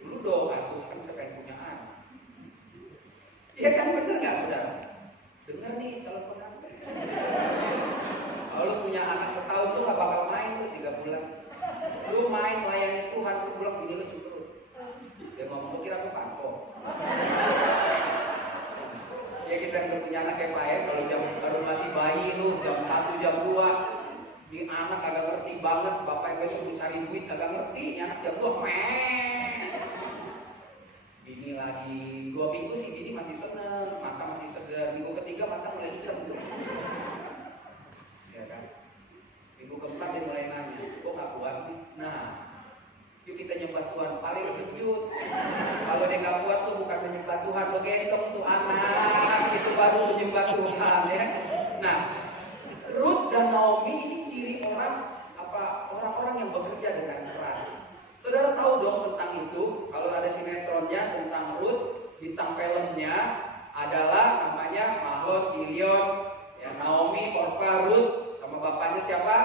Lu doa Tuhan saya pengen punya anak. Iya kan bener nggak saudara? Dengar nih calon pengantin. Kalau lu punya anak setahun lu nggak bakal main lu 3 bulan. Lu main melayani Tuhan lu pulang gini lu cukup. Dia ngomong lu kira aku fanfo. Ya kita udah punya anak kayak Pak ya, kalau jam baru masih bayi lu jam 1 jam 2 di anak kagak ngerti banget, bapak yang besok cari duit kagak ngerti, anak jam 2 Bini lagi 2 minggu sih bini masih seneng, mata masih segar, minggu ketiga mata mulai hitam tuh. Ya kan? Minggu keempat dia mulai nanya, kok gak kuat nih? Nah, yuk kita nyembah Tuhan, paling kejut. Kalau dia gak kuat tuh bukan menyembah Tuhan, lo gendong tuh anak, itu baru menyembah Tuhan ya. Nah, Ruth dan Naomi ini ciri orang-orang yang bekerja dengan keras. Saudara tahu dong tentang itu, kalau ada sinetronnya tentang Ruth, bintang filmnya adalah namanya Mahlon, Chilion, ya Naomi, Orpa, Ruth, sama bapaknya siapa?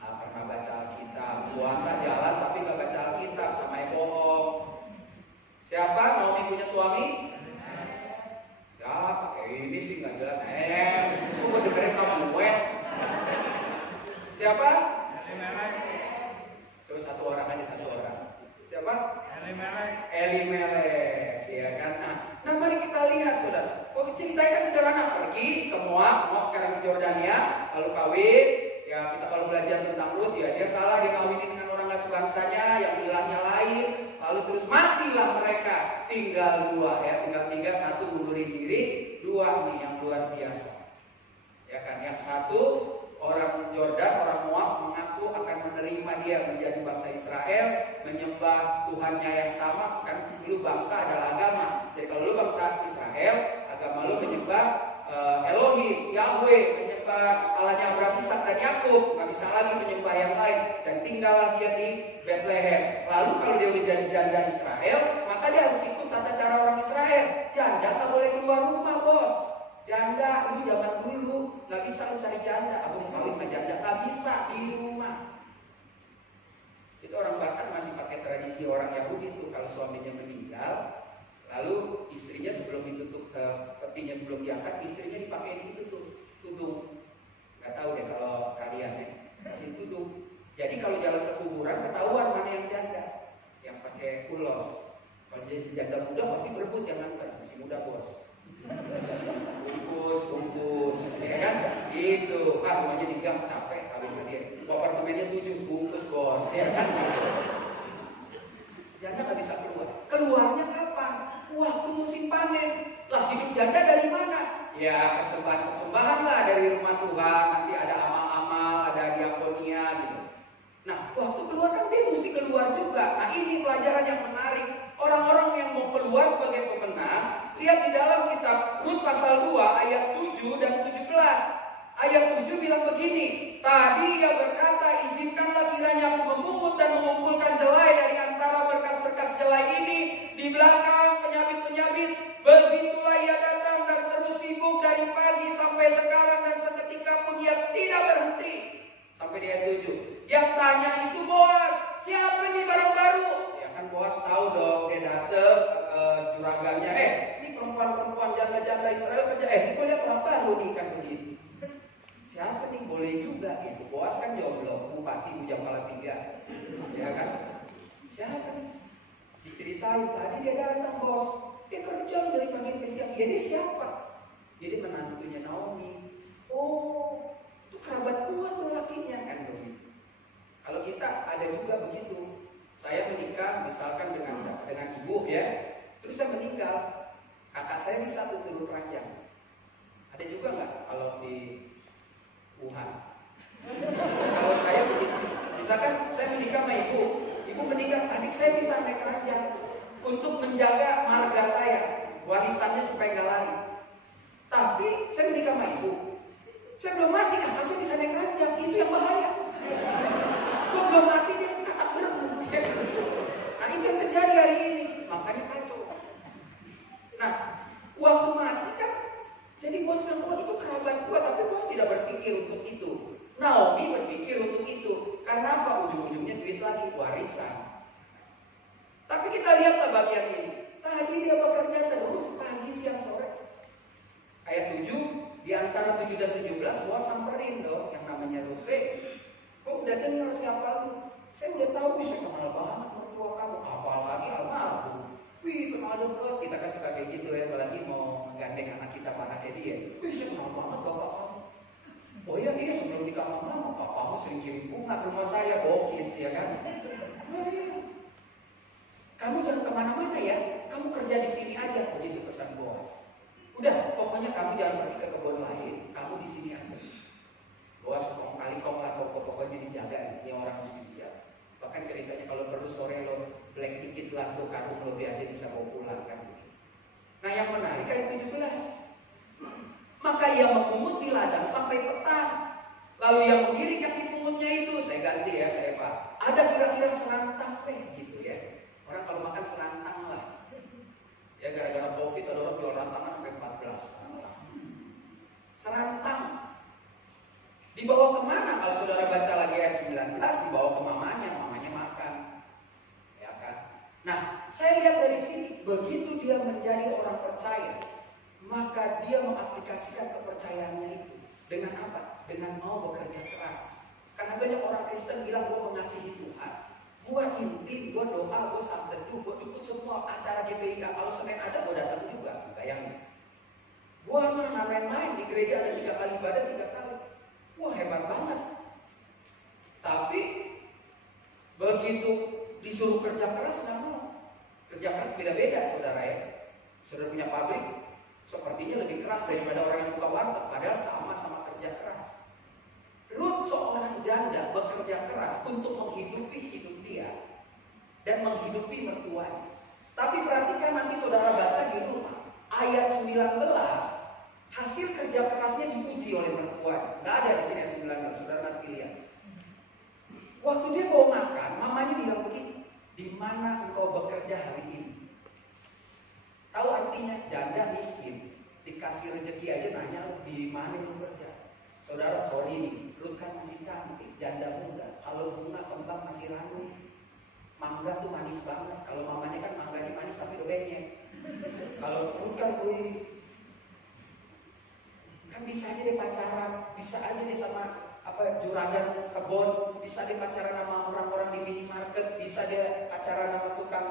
Pernah baca Alkitab, puasa jalan tapi gak baca Alkitab, sama yang bohong. Siapa? Naomi punya suami? Siapa? Kayak ini sih gak jelas. Kok gue dengerin sama gue? Siapa? Coba 1 orang aja, 1 orang. Siapa? Elimelek, ya kan? Nah mari kita lihat saudara. Kok ceritanya kan sederhana, pergi ke Moab sekarang di Jordania, lalu kawin. Ya kita kalau belajar tentang Ruth ya dia salah, dia kawinin dengan orang gak sebangsanya yang ilahnya lain. Lalu terus matilah mereka. Tinggal 2 ya, tinggal 3, 1 mundurin diri, 2 nih yang luar biasa. Ya kan, yang satu orang Jordan, orang Moab mengaku akan menerima dia menjadi bangsa Israel, menyembah Tuhannya yang sama. Kan dulu bangsa adalah agama. Jadi kalau lu bangsa Israel, agama lu menyembah Elohim, Yahweh, menyembah Allahnya Abraham, Ishak dan Yakub, nggak bisa lagi menyembah yang lain. Dan tinggallah dia di Bethlehem. Lalu kalau dia udah jadi janda Israel, maka dia harus ikut tata cara orang Israel. Janda nggak boleh keluar rumah, bos. Janda, lu zaman dulu nggak bisa lu cari janda, abang kawin sama janda nggak bisa di rumah. Itu orang Batak masih pakai tradisi orang Yahudi tuh, kalau suaminya meninggal, lalu istrinya sebelum ditutup petinya sebelum diangkat, istrinya dipakai itu tuh tudung. Nggak tahu deh kalau kalian ya, kasih tudung. Jadi kalau jalan ke kuburan ketahuan mana yang janda, yang pakai ulos. Kalau jadi janda muda pasti berebut yang nganter, masih muda bos. Bungkus, ya kan? Gitu. Pak rumahnya di gang capek kawin sama dia. Apartemennya 7 bungkus bos, ya kan? Janda nggak bisa keluar. Keluarnya kapan? Waktu musim panen. Lah hidup janda dari mana? Ya persembahan lah dari rumah Tuhan. Nanti ada amal-amal, ada diakonia gitu. Nah waktu keluar kan dia mesti keluar juga. Nah ini pelajaran yang menarik. Orang-orang yang mau keluar sebagai pemenang, lihat di dalam kitab Rut pasal 2 ayat 7 dan 17. Ayat 7 bilang begini, tadi ia berkata, izinkanlah kiranya aku memungut dan mengumpulkan jelai dari antara berkas-berkas jelai ini di belakang penyabit-penyabit. Begitulah ia datang dan terus sibuk dari pagi sampai sekarang dan seketika pun ia tidak berhenti. Sampai di ayat 7. Yang tanya itu Boas, siapa nih barang baru? Ya kan Boas tahu dong, dia datang juragannya, ini perempuan-perempuan janda-janda Israel kerja, ini kok lihat orang baru nih kan begitu. Siapa nih? Boleh juga gitu. Boas kan jomblo, bupati Bujang Palatiga, ya kan? Siapa nih? Diceritain tadi dia datang bos, dia kerja dari pagi sampai siang. Dia siapa? Jadi menantunya Naomi. Oh, itu kerabat kuat tuh lakinya kan begitu. Kalau kita ada juga begitu. Saya menikah misalkan dengan ibu ya, terus saya meninggal, kakak saya bisa tuh turun ranjang. Ada juga nggak kalau di Wuhan? Kalau saya begitu, misalkan saya menikah sama ibu meninggal, adik saya bisa naik ranjang untuk menjaga marga saya, warisannya supaya nggak lari. Tapi saya menikah sama ibu, saya belum mati, kakak saya bisa naik ranjang, itu yang bahaya. Kok belum mati dia kakak berebut. Nah itu yang terjadi hari ini, makanya kacau. Nah waktu mati kan, jadi bos bilang, oh itu kerabat gua, tapi bos tidak berpikir untuk itu. Naomi berpikir untuk itu. Karena apa? Ujung-ujungnya duit lagi, warisan. Tapi kita lihatlah bagian ini. Tadi dia bekerja terus, pagi, siang, sore. Ayat 7, di antara 7 dan 17, gua samperin dong, yang namanya Rute. Kok udah dengar siapa lu? Saya udah tahu, saya kenal banget mertua kamu. Apalagi almarhum. Wih, kenal dong bro. Kita kan suka kayak gitu ya, apalagi mau menggandeng anak kita sama anaknya dia. Wih, saya kenal banget bapak kamu. Oh iya, sebelum nikah sama mama, papamu sering kirim bunga ke rumah saya, bokis ya kan. Oh iya. Kamu jangan kemana-mana ya, kamu kerja di sini aja, begitu pesan Boas. Udah, pokoknya kamu jangan pergi ke kebun lain, kamu di sini aja. Boas kong kali kong lah, pokoknya dijaga, ini orang mesti dijaga. Bahkan ceritanya kalau perlu sore lo black dikit lah tuh karung lo biar dia bisa bawa pulang kan. Nah yang menarik ayat 17. Maka ia memungut di ladang sampai petang. Lalu ia mengiring yang dipungutnya itu, saya ganti ya saya Pak. Ada kira-kira serantang gitu ya. Orang kalau makan serantang lah. Ya gara-gara COVID ada orang jual rantangan sampai 14. Serantang. Dibawa kemana? Kalau saudara baca lagi ayat 19, dibawa ke mamanya makan. Ya kan? Nah, saya lihat dari sini, begitu dia menjadi orang percaya, maka dia mengaplikasikan kepercayaannya itu. Dengan apa? Dengan mau bekerja keras. Karena banyak orang Kristen bilang, gue mengasihi Tuhan, gue intim, gue doa, gue saat teduh, gue ikut semua acara GPIA. Kalau Senin ada, gue datang juga. Bayangin. Gue mah main-main di gereja ada 3 kali ibadah 3 kali. Wah hebat banget. Tapi begitu disuruh kerja keras nggak mau. Kerja keras beda-beda saudara ya. Saudara punya pabrik, sepertinya lebih keras daripada orang yang buka warteg, padahal sama-sama kerja keras. Ruth seorang janda bekerja keras untuk menghidupi hidup dia dan menghidupi mertuanya. Tapi perhatikan nanti saudara baca di rumah, ayat 19, hasil kerja kerasnya dipuji oleh mertuanya. Gak ada di sini ayat 19, saudara nanti lihat. Waktu dia mau makan, mamanya bilang begini, di mana engkau bekerja hari ini? Tahu artinya? Janda miskin, dikasih rezeki aja nanya di mana lu kerja. Saudara, sorry nih, Ruth kan masih cantik, janda muda. Kalau bunga kembang masih ranum, mangga tuh manis banget. Kalau mamanya kan mangganya manis tapi udah benyek. Kalau Ruth kan, kan bisa aja deh pacaran, bisa aja deh sama juragan kebon, bisa dia pacaran sama orang-orang di minimarket, bisa dia pacaran sama tukang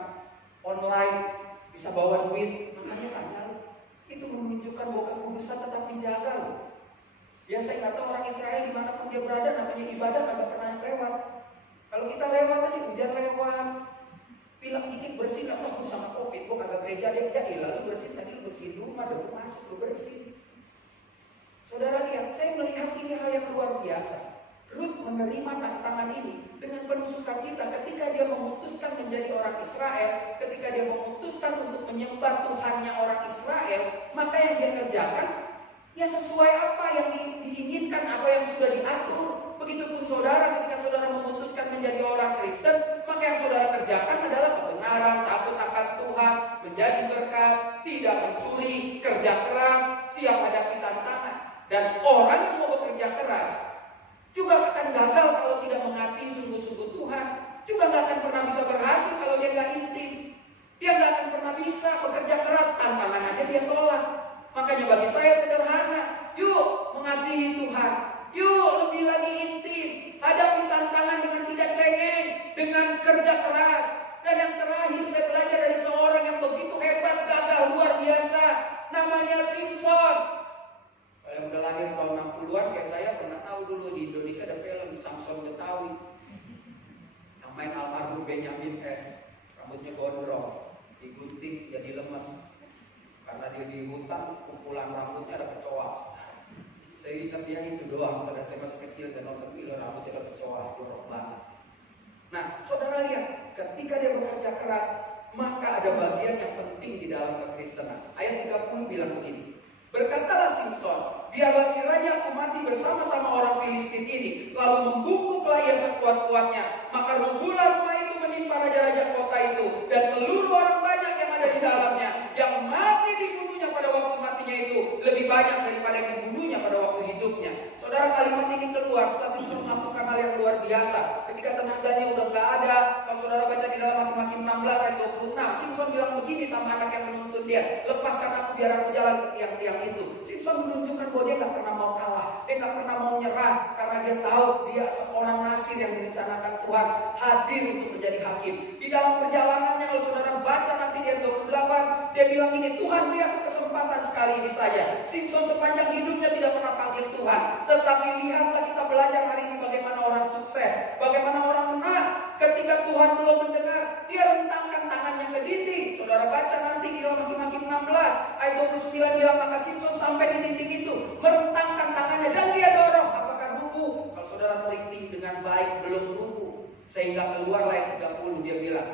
online, bisa bawa duit. Makanya tanya lu, itu menunjukkan bahwa kekudusan tetap dijaga loh. Ya saya nggak tahu orang Israel dimanapun dia berada, namanya ibadah kagak pernah lewat. Kalau kita lewat aja, hujan lewat, pilek dikit bersin, atau sama covid, gua kagak gereja dia lalu bersin, tadi lu bersin rumah, debu masuk lu bersin. Saudara lihat, saya melihat ini hal yang luar biasa. Ruth menerima tantangan ini dengan penuh sukacita ketika dia memutuskan menjadi orang Israel, ketika dia memutuskan untuk menyembah Tuhannya orang Israel, maka yang dia kerjakan ya sesuai apa yang diinginkan, apa yang sudah diatur. Begitupun saudara, ketika saudara memutuskan menjadi orang Kristen, maka yang saudara kerjakan adalah kebenaran, takut akan Tuhan, menjadi berkat, tidak mencuri, kerja keras, siap hadapi tantangan. Dan orang yang mau bekerja keras juga akan gagal kalau tidak mengasihi sungguh-sungguh Tuhan. Juga nggak akan pernah bisa berhasil kalau dia nggak intim. Dia nggak akan pernah bisa bekerja keras, tantangan aja dia tolak. Makanya bagi saya sederhana, yuk mengasihi Tuhan, yuk lebih lagi intim, hadapi tantangan dengan tidak cengeng, dengan kerja keras. Dan yang terakhir saya belajar dari seorang yang begitu hebat, gagah, luar biasa, namanya Simpson. Kalau yang udah lahir tahun 60-an kayak saya pernah tahu dulu di Indonesia ada film Samson Betawi. Yang main almarhum Benyamin S. Rambutnya gondrong, digunting jadi lemes. Karena dia di hutan, kumpulan rambutnya ada kecoa. Saya ingat dia itu doang, saudara saya masih kecil dan nonton film rambutnya ada kecoa, jorok banget. Nah, saudara lihat, ketika dia bekerja keras, maka ada bagian yang penting di dalam kekristenan. Ayat 30 bilang begini, berkatalah Simpson, biarlah kiranya aku mati bersama-sama orang Filistin ini, lalu membungkuklah ia sekuat-kuatnya, maka rubuhlah rumah itu menimpa raja-raja kota itu, dan seluruh orang banyak yang ada di dalamnya, yang mati dibunuhnya pada waktu matinya itu, lebih banyak daripada yang dibunuhnya pada waktu hidupnya. Saudara, kalimat ini keluar setelah Simpson melakukan hal yang luar biasa. Ketika tenaganya udah gak ada, kalau saudara baca di dalam Hakim-Hakim 16 ayat 26, Simpson bilang begini sama anak yang menuntun dia, lepaskan aku biar aku jalan ke tiang-tiang itu. Simpson menunjukkan bahwa dia gak pernah mau kalah, dia gak pernah mau nyerah, karena dia tahu dia seorang nasir yang direncanakan Tuhan hadir untuk menjadi hakim. Di dalam perjalanannya, kalau saudara baca nanti di ayat 28, dia bilang ini, Tuhan beri aku kesempatan sekali ini saja. Simpson sepanjang hidupnya tidak pernah panggil Tuhan, tetapi lihatlah kita belajar hari ini bagaimana orang sukses, bagaimana orang menang. Ketika Tuhan belum mendengar, dia rentangkan tangannya ke dinding. Saudara baca nanti di dalam Hakim-Hakim 16 ayat 29 bilang, maka Simpson sampai di dinding itu, merentangkan tangannya dan dia dorong. Apakah rubuh? Kalau saudara teliti dengan baik, belum rubuh. Sehingga keluarlah ayat 30, dia bilang,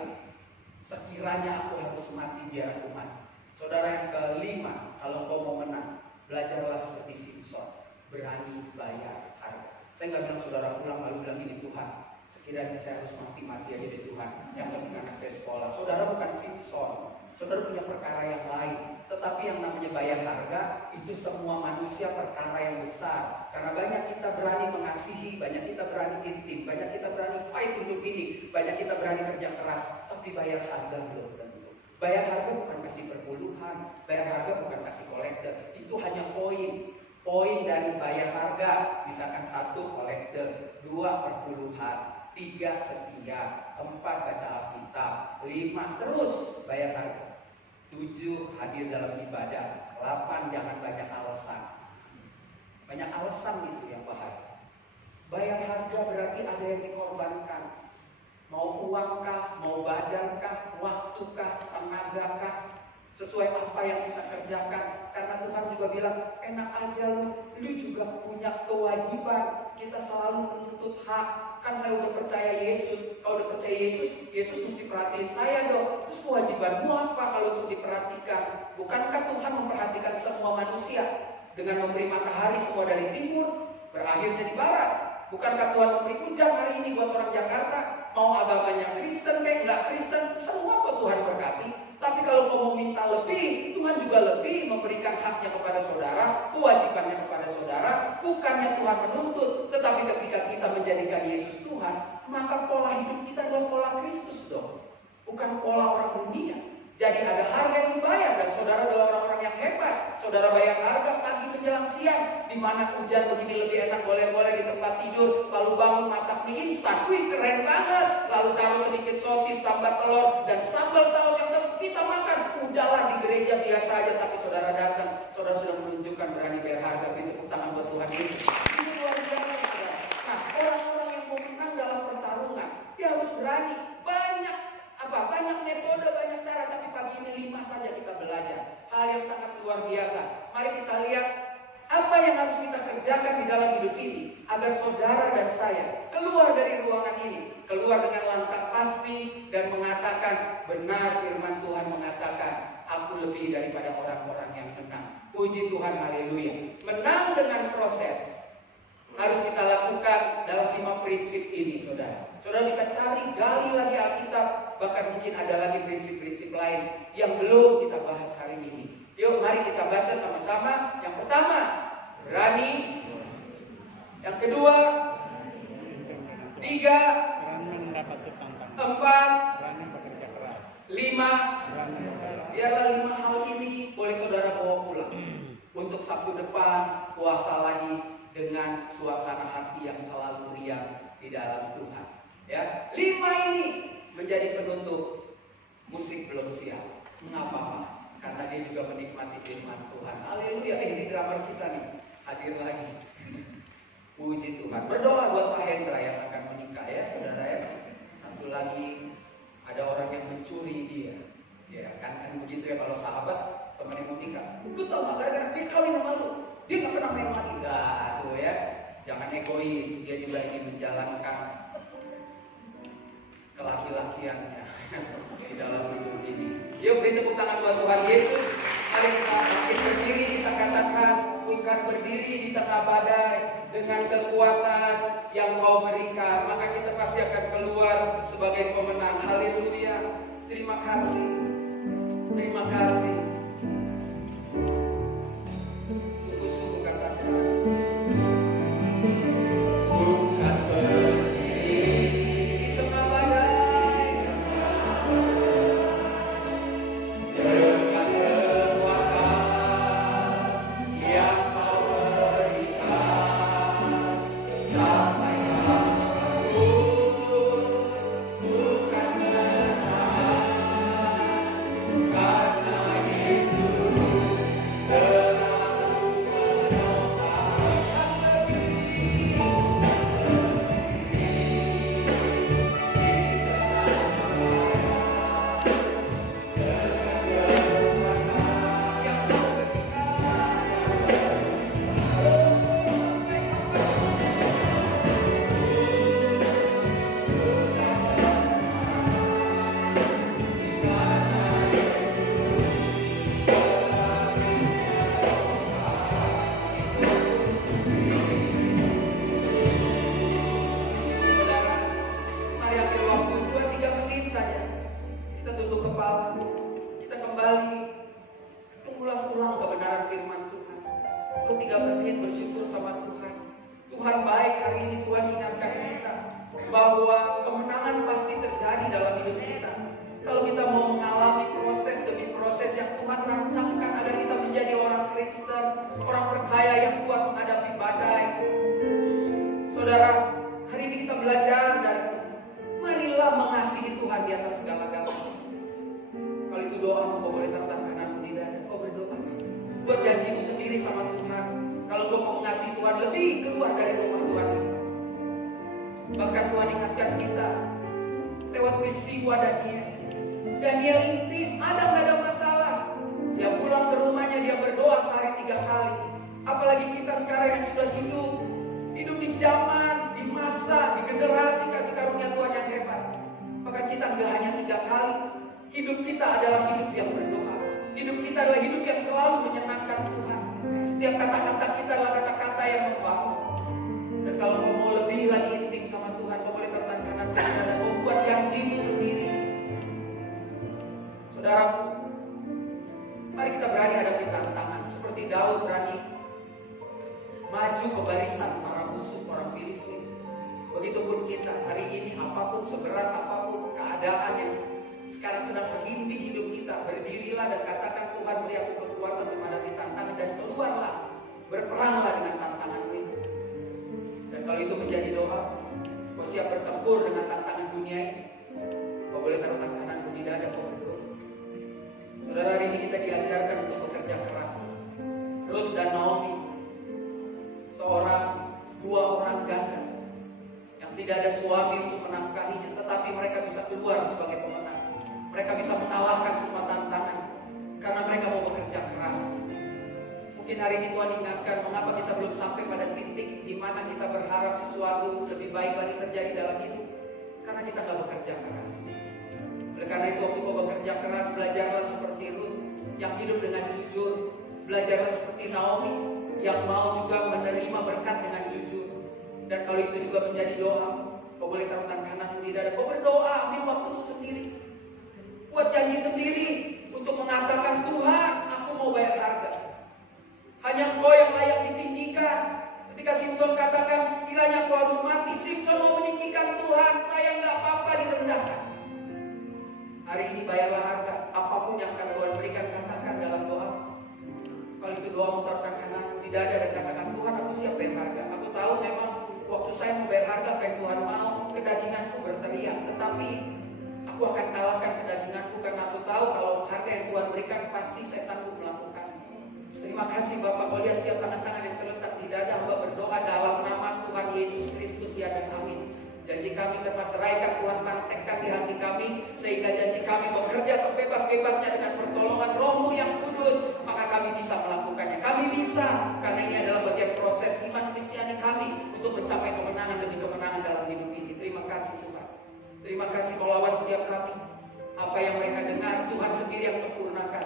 sekiranya aku harus mati, biar aku mati. Saudara, yang kelima, kalau kau mau menang, belajarlah seperti Simpson, berani bayar harga. Saya nggak bilang saudara pulang lalu bilang ini, Tuhan, sekiranya saya harus mati aja deh Tuhan, yang penting anak saya sekolah. Saudara bukan Simpson, saudara punya perkara yang lain. Tetapi yang namanya bayar harga, itu semua manusia perkara yang besar. Karena banyak kita berani mengasihi, banyak kita berani intim, banyak kita berani fight hidup ini, banyak kita berani kerja keras, tapi bayar harga belum tentu. Bayar harga bukan kasih perpuluhan, bayar harga bukan kasih kolektor, itu hanya poin. Poin dari bayar harga, misalkan 1 kolektor, 2 perpuluhan, 3 setia, 4 baca Alkitab, 5 terus bayar harga, 7 hadir dalam ibadah, 8 jangan banyak alasan. Banyak alasan itu yang bahaya. Bayar harga berarti ada yang dikorbankan. Mau uangkah, mau badankah, waktukah, tenagakah, sesuai apa yang kita kerjakan. Karena Tuhan juga bilang, enak aja lu juga punya kewajiban. Kita selalu menuntut hak. Kan saya udah percaya Yesus. Kalau udah percaya Yesus, Yesus mesti perhatiin saya dong. Terus kewajibanmu apa kalau untuk diperhatikan? Bukankah Tuhan memperhatikan semua manusia dengan memberi matahari semua dari timur, berakhirnya di barat? Bukankah Tuhan memberi hujan hari ini buat orang Jakarta? Mau agamanya Kristen kayak nggak Kristen, semua kok Tuhan berkati. Tapi kalau mau minta lebih, Tuhan juga lebih memberikan haknya kepada saudara, kewajibannya kepada saudara. Bukannya Tuhan menuntut, tetapi ketika kita menjadikan Yesus Tuhan, maka pola hidup kita adalah pola Kristus dong, bukan pola orang dunia. Jadi ada harga yang dibayar, dan saudara adalah orang-orang yang hebat. Saudara bayar harga pagi menjelang siang, di mana hujan begini lebih enak boleh-boleh di tempat tidur, lalu bangun masak mie instan, wih keren banget. Lalu taruh sedikit sosis, tambah telur, dan sambal saus yang kita makan. Udahlah di gereja biasa aja, tapi saudara datang, saudara sudah menunjukkan berani bayar harga. Beri tepuk tangan buat Tuhan Yesus. Ini luar biasa, saudara. Nah, orang-orang yang mau menang dalam pertarungan, dia harus berani. Banyak metode, banyak cara, tapi pagi ini 5 saja kita belajar. Hal yang sangat luar biasa. Mari kita lihat apa yang harus kita kerjakan di dalam hidup ini agar saudara dan saya keluar dari ruangan ini, keluar dengan langkah pasti dan mengatakan, benar firman Tuhan mengatakan, aku lebih daripada orang-orang yang menang. Puji Tuhan, haleluya. Menang dengan proses harus kita lakukan dalam 5 prinsip ini, saudara. Saudara bisa cari, gali lagi Alkitab, bahkan mungkin ada lagi prinsip-prinsip lain yang belum kita bahas hari ini. Yuk, mari kita baca sama-sama. Yang pertama, berani. Yang kedua, 3, 4, 5. Biarlah 5 hal ini boleh saudara bawa pulang untuk Sabtu depan, puasa lagi dengan suasana hati yang selalu riang di dalam Tuhan. Ya, 5 ini menjadi penutup. Musik belum siap, mengapa? Karena dia juga menikmati firman Tuhan. Haleluya. Ini drummer kita nih hadir lagi. Puji Tuhan. Berdoa buat Pak Hendra yang akan menikah ya, saudara ya. Satu lagi, ada orang yang mencuri dia. Ya kan begitu ya, kalau sahabat teman yang mau nikah. Lu tau gak, gara-gara dia kawin sama lu, dia gak pernah main lagi. Enggak tuh ya. Jangan egois. Dia juga ingin menjalankan kelaki-lakiannya di dalam hidup ini. Yuk beri tepuk tangan buat Tuhan Yesus. Mari kita bangkit berdiri, kita katakan, bukan berdiri di tengah badai dengan kekuatan yang Kau berikan, maka kita pasti akan keluar sebagai pemenang. Haleluya. Terima kasih. Terima kasih. Sungguh-sungguh katakan, bukan berdiri di tengah badai dengan kekuatan yang Kau berikan sampai kapanpun, bukan menang karena Yesus selalu menopang yang Kau Saudara, mari ambil waktu 2-3 menit saja. Kita tunduk kepala, kita kembali mengulas-ulang kebenaran firman Tuhan. 2-3 menit bersyukur sama Tuhan. Tuhan baik, hari ini Tuhan ingatkan kita bahwa kemenangan pasti terjadi dalam hidup kita. Kalau kita mau mengalami proses demi proses yang Tuhan rancangkan agar kita menjadi orang Kristen, orang percaya yang kuat menghadapi badai. Saudara, hari ini kita belajar dan marilah mengasihi Tuhan di atas segala-galanya. Kalau itu doamu, kau boleh taruh tanganmu di dada. Kau berdoa, buat janjimu sendiri sama Tuhan. Kalau kau mau mengasihi Tuhan, lebih keluar dari rumah Tuhan ini. Bahkan Tuhan ingatkan kita, peristiwa Daniel. Daniel intim, nggak ada masalah. Dia pulang ke rumahnya, dia berdoa sehari 3 kali. Apalagi kita sekarang yang sudah hidup di zaman, di masa, di generasi kasih karunia Tuhan yang hebat. Maka kita nggak hanya 3 kali. Hidup kita adalah hidup yang berdoa. Hidup kita adalah hidup yang selalu menyenangkan Tuhan. Setiap kata-kata kita adalah kata-kata yang membangun. Dan kalau kau mau lebih lagi intim sama Tuhan, kau boleh taruh tangan kanan kiri dan kau buat janjimu sendiri. Saudaraku, mari kita berani hadapi tantangan. Seperti Daud berani maju ke barisan para musuh, orang Filistin. Begitupun kita hari ini, apapun seberat apapun keadaan yang sekarang sedang menghinding hidup kita, berdirilah dan katakan, Tuhan beri aku kekuatan untuk menghadapi tantangan, dan keluarlah, berperanglah dengan tantangan itu. Dan kalau itu menjadi doa, kau siap bertempur dengan tantangan dunia ini, kau boleh taruh tanganmu di dada, kau berdoa. Saudara, hari ini kita diajarkan untuk bekerja keras. Ruth dan Naomi, dua orang janda yang tidak ada suami untuk menafkahinya, tetapi mereka bisa keluar sebagai pemenang. Mereka bisa mengalahkan semua tantangan karena mereka mau bekerja keras. Mungkin hari ini Tuhan ingatkan, mengapa kita belum sampai pada titik di mana kita berharap sesuatu lebih baik lagi terjadi dalam hidup? Karena kita nggak bekerja keras. Oleh karena itu, waktu kau bekerja keras, belajarlah seperti Ruth yang hidup dengan jujur. Belajarlah seperti Naomi yang mau juga menerima berkat dengan jujur. Dan kalau itu juga menjadi doa, kau boleh taruh tangan kananmu di dada. Kau berdoa, ambil waktumu sendiri. Buat janji sendiri untuk mengatakan, Tuhan, aku mau bayar harga. Hanya Engkau yang layak ditinggikan. Ketika Simpson katakan, sekiranya Engkau harus mati, Simpson mau meninggikan Tuhan, saya nggak apa-apa direndahkan. Hari ini bayarlah harga. Apapun yang akan Tuhan berikan, katakan dalam doa. Kalau itu doa, mutarkan kananmu di dada dan katakan, Tuhan, aku siap bayar harga. Aku tahu memang waktu saya membayar harga apa yang Tuhan mau, kedaginganku berteriak. Tetapi aku akan kalahkan kedaginganku karena aku tahu kalau harga yang Tuhan berikan pasti saya sanggup melakukan. Terima kasih Bapak. Kau lihat setiap tangan-tangan yang terletak di dada, hamba berdoa dalam nama Tuhan Yesus Kristus, ya dan amin. Janji kami termateraikan, Tuhan praktekkan di hati kami, sehingga janji kami bekerja sebebas-bebasnya dengan pertolongan Roh-Mu yang kudus, maka kami bisa melakukannya. Kami bisa, karena ini adalah bagian proses iman Kristiani kami untuk mencapai kemenangan demi kemenangan dalam hidup ini. Terima kasih Tuhan. Terima kasih Kau lawan setiap kami. Apa yang mereka dengar, Tuhan sendiri yang sempurnakan.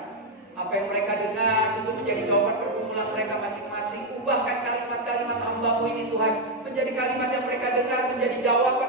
Apa yang mereka dengar itu menjadi jawaban pergumulan mereka masing-masing. Ubahkan kalimat-kalimat hamba-Mu ini Tuhan menjadi kalimat yang mereka dengar, menjadi jawaban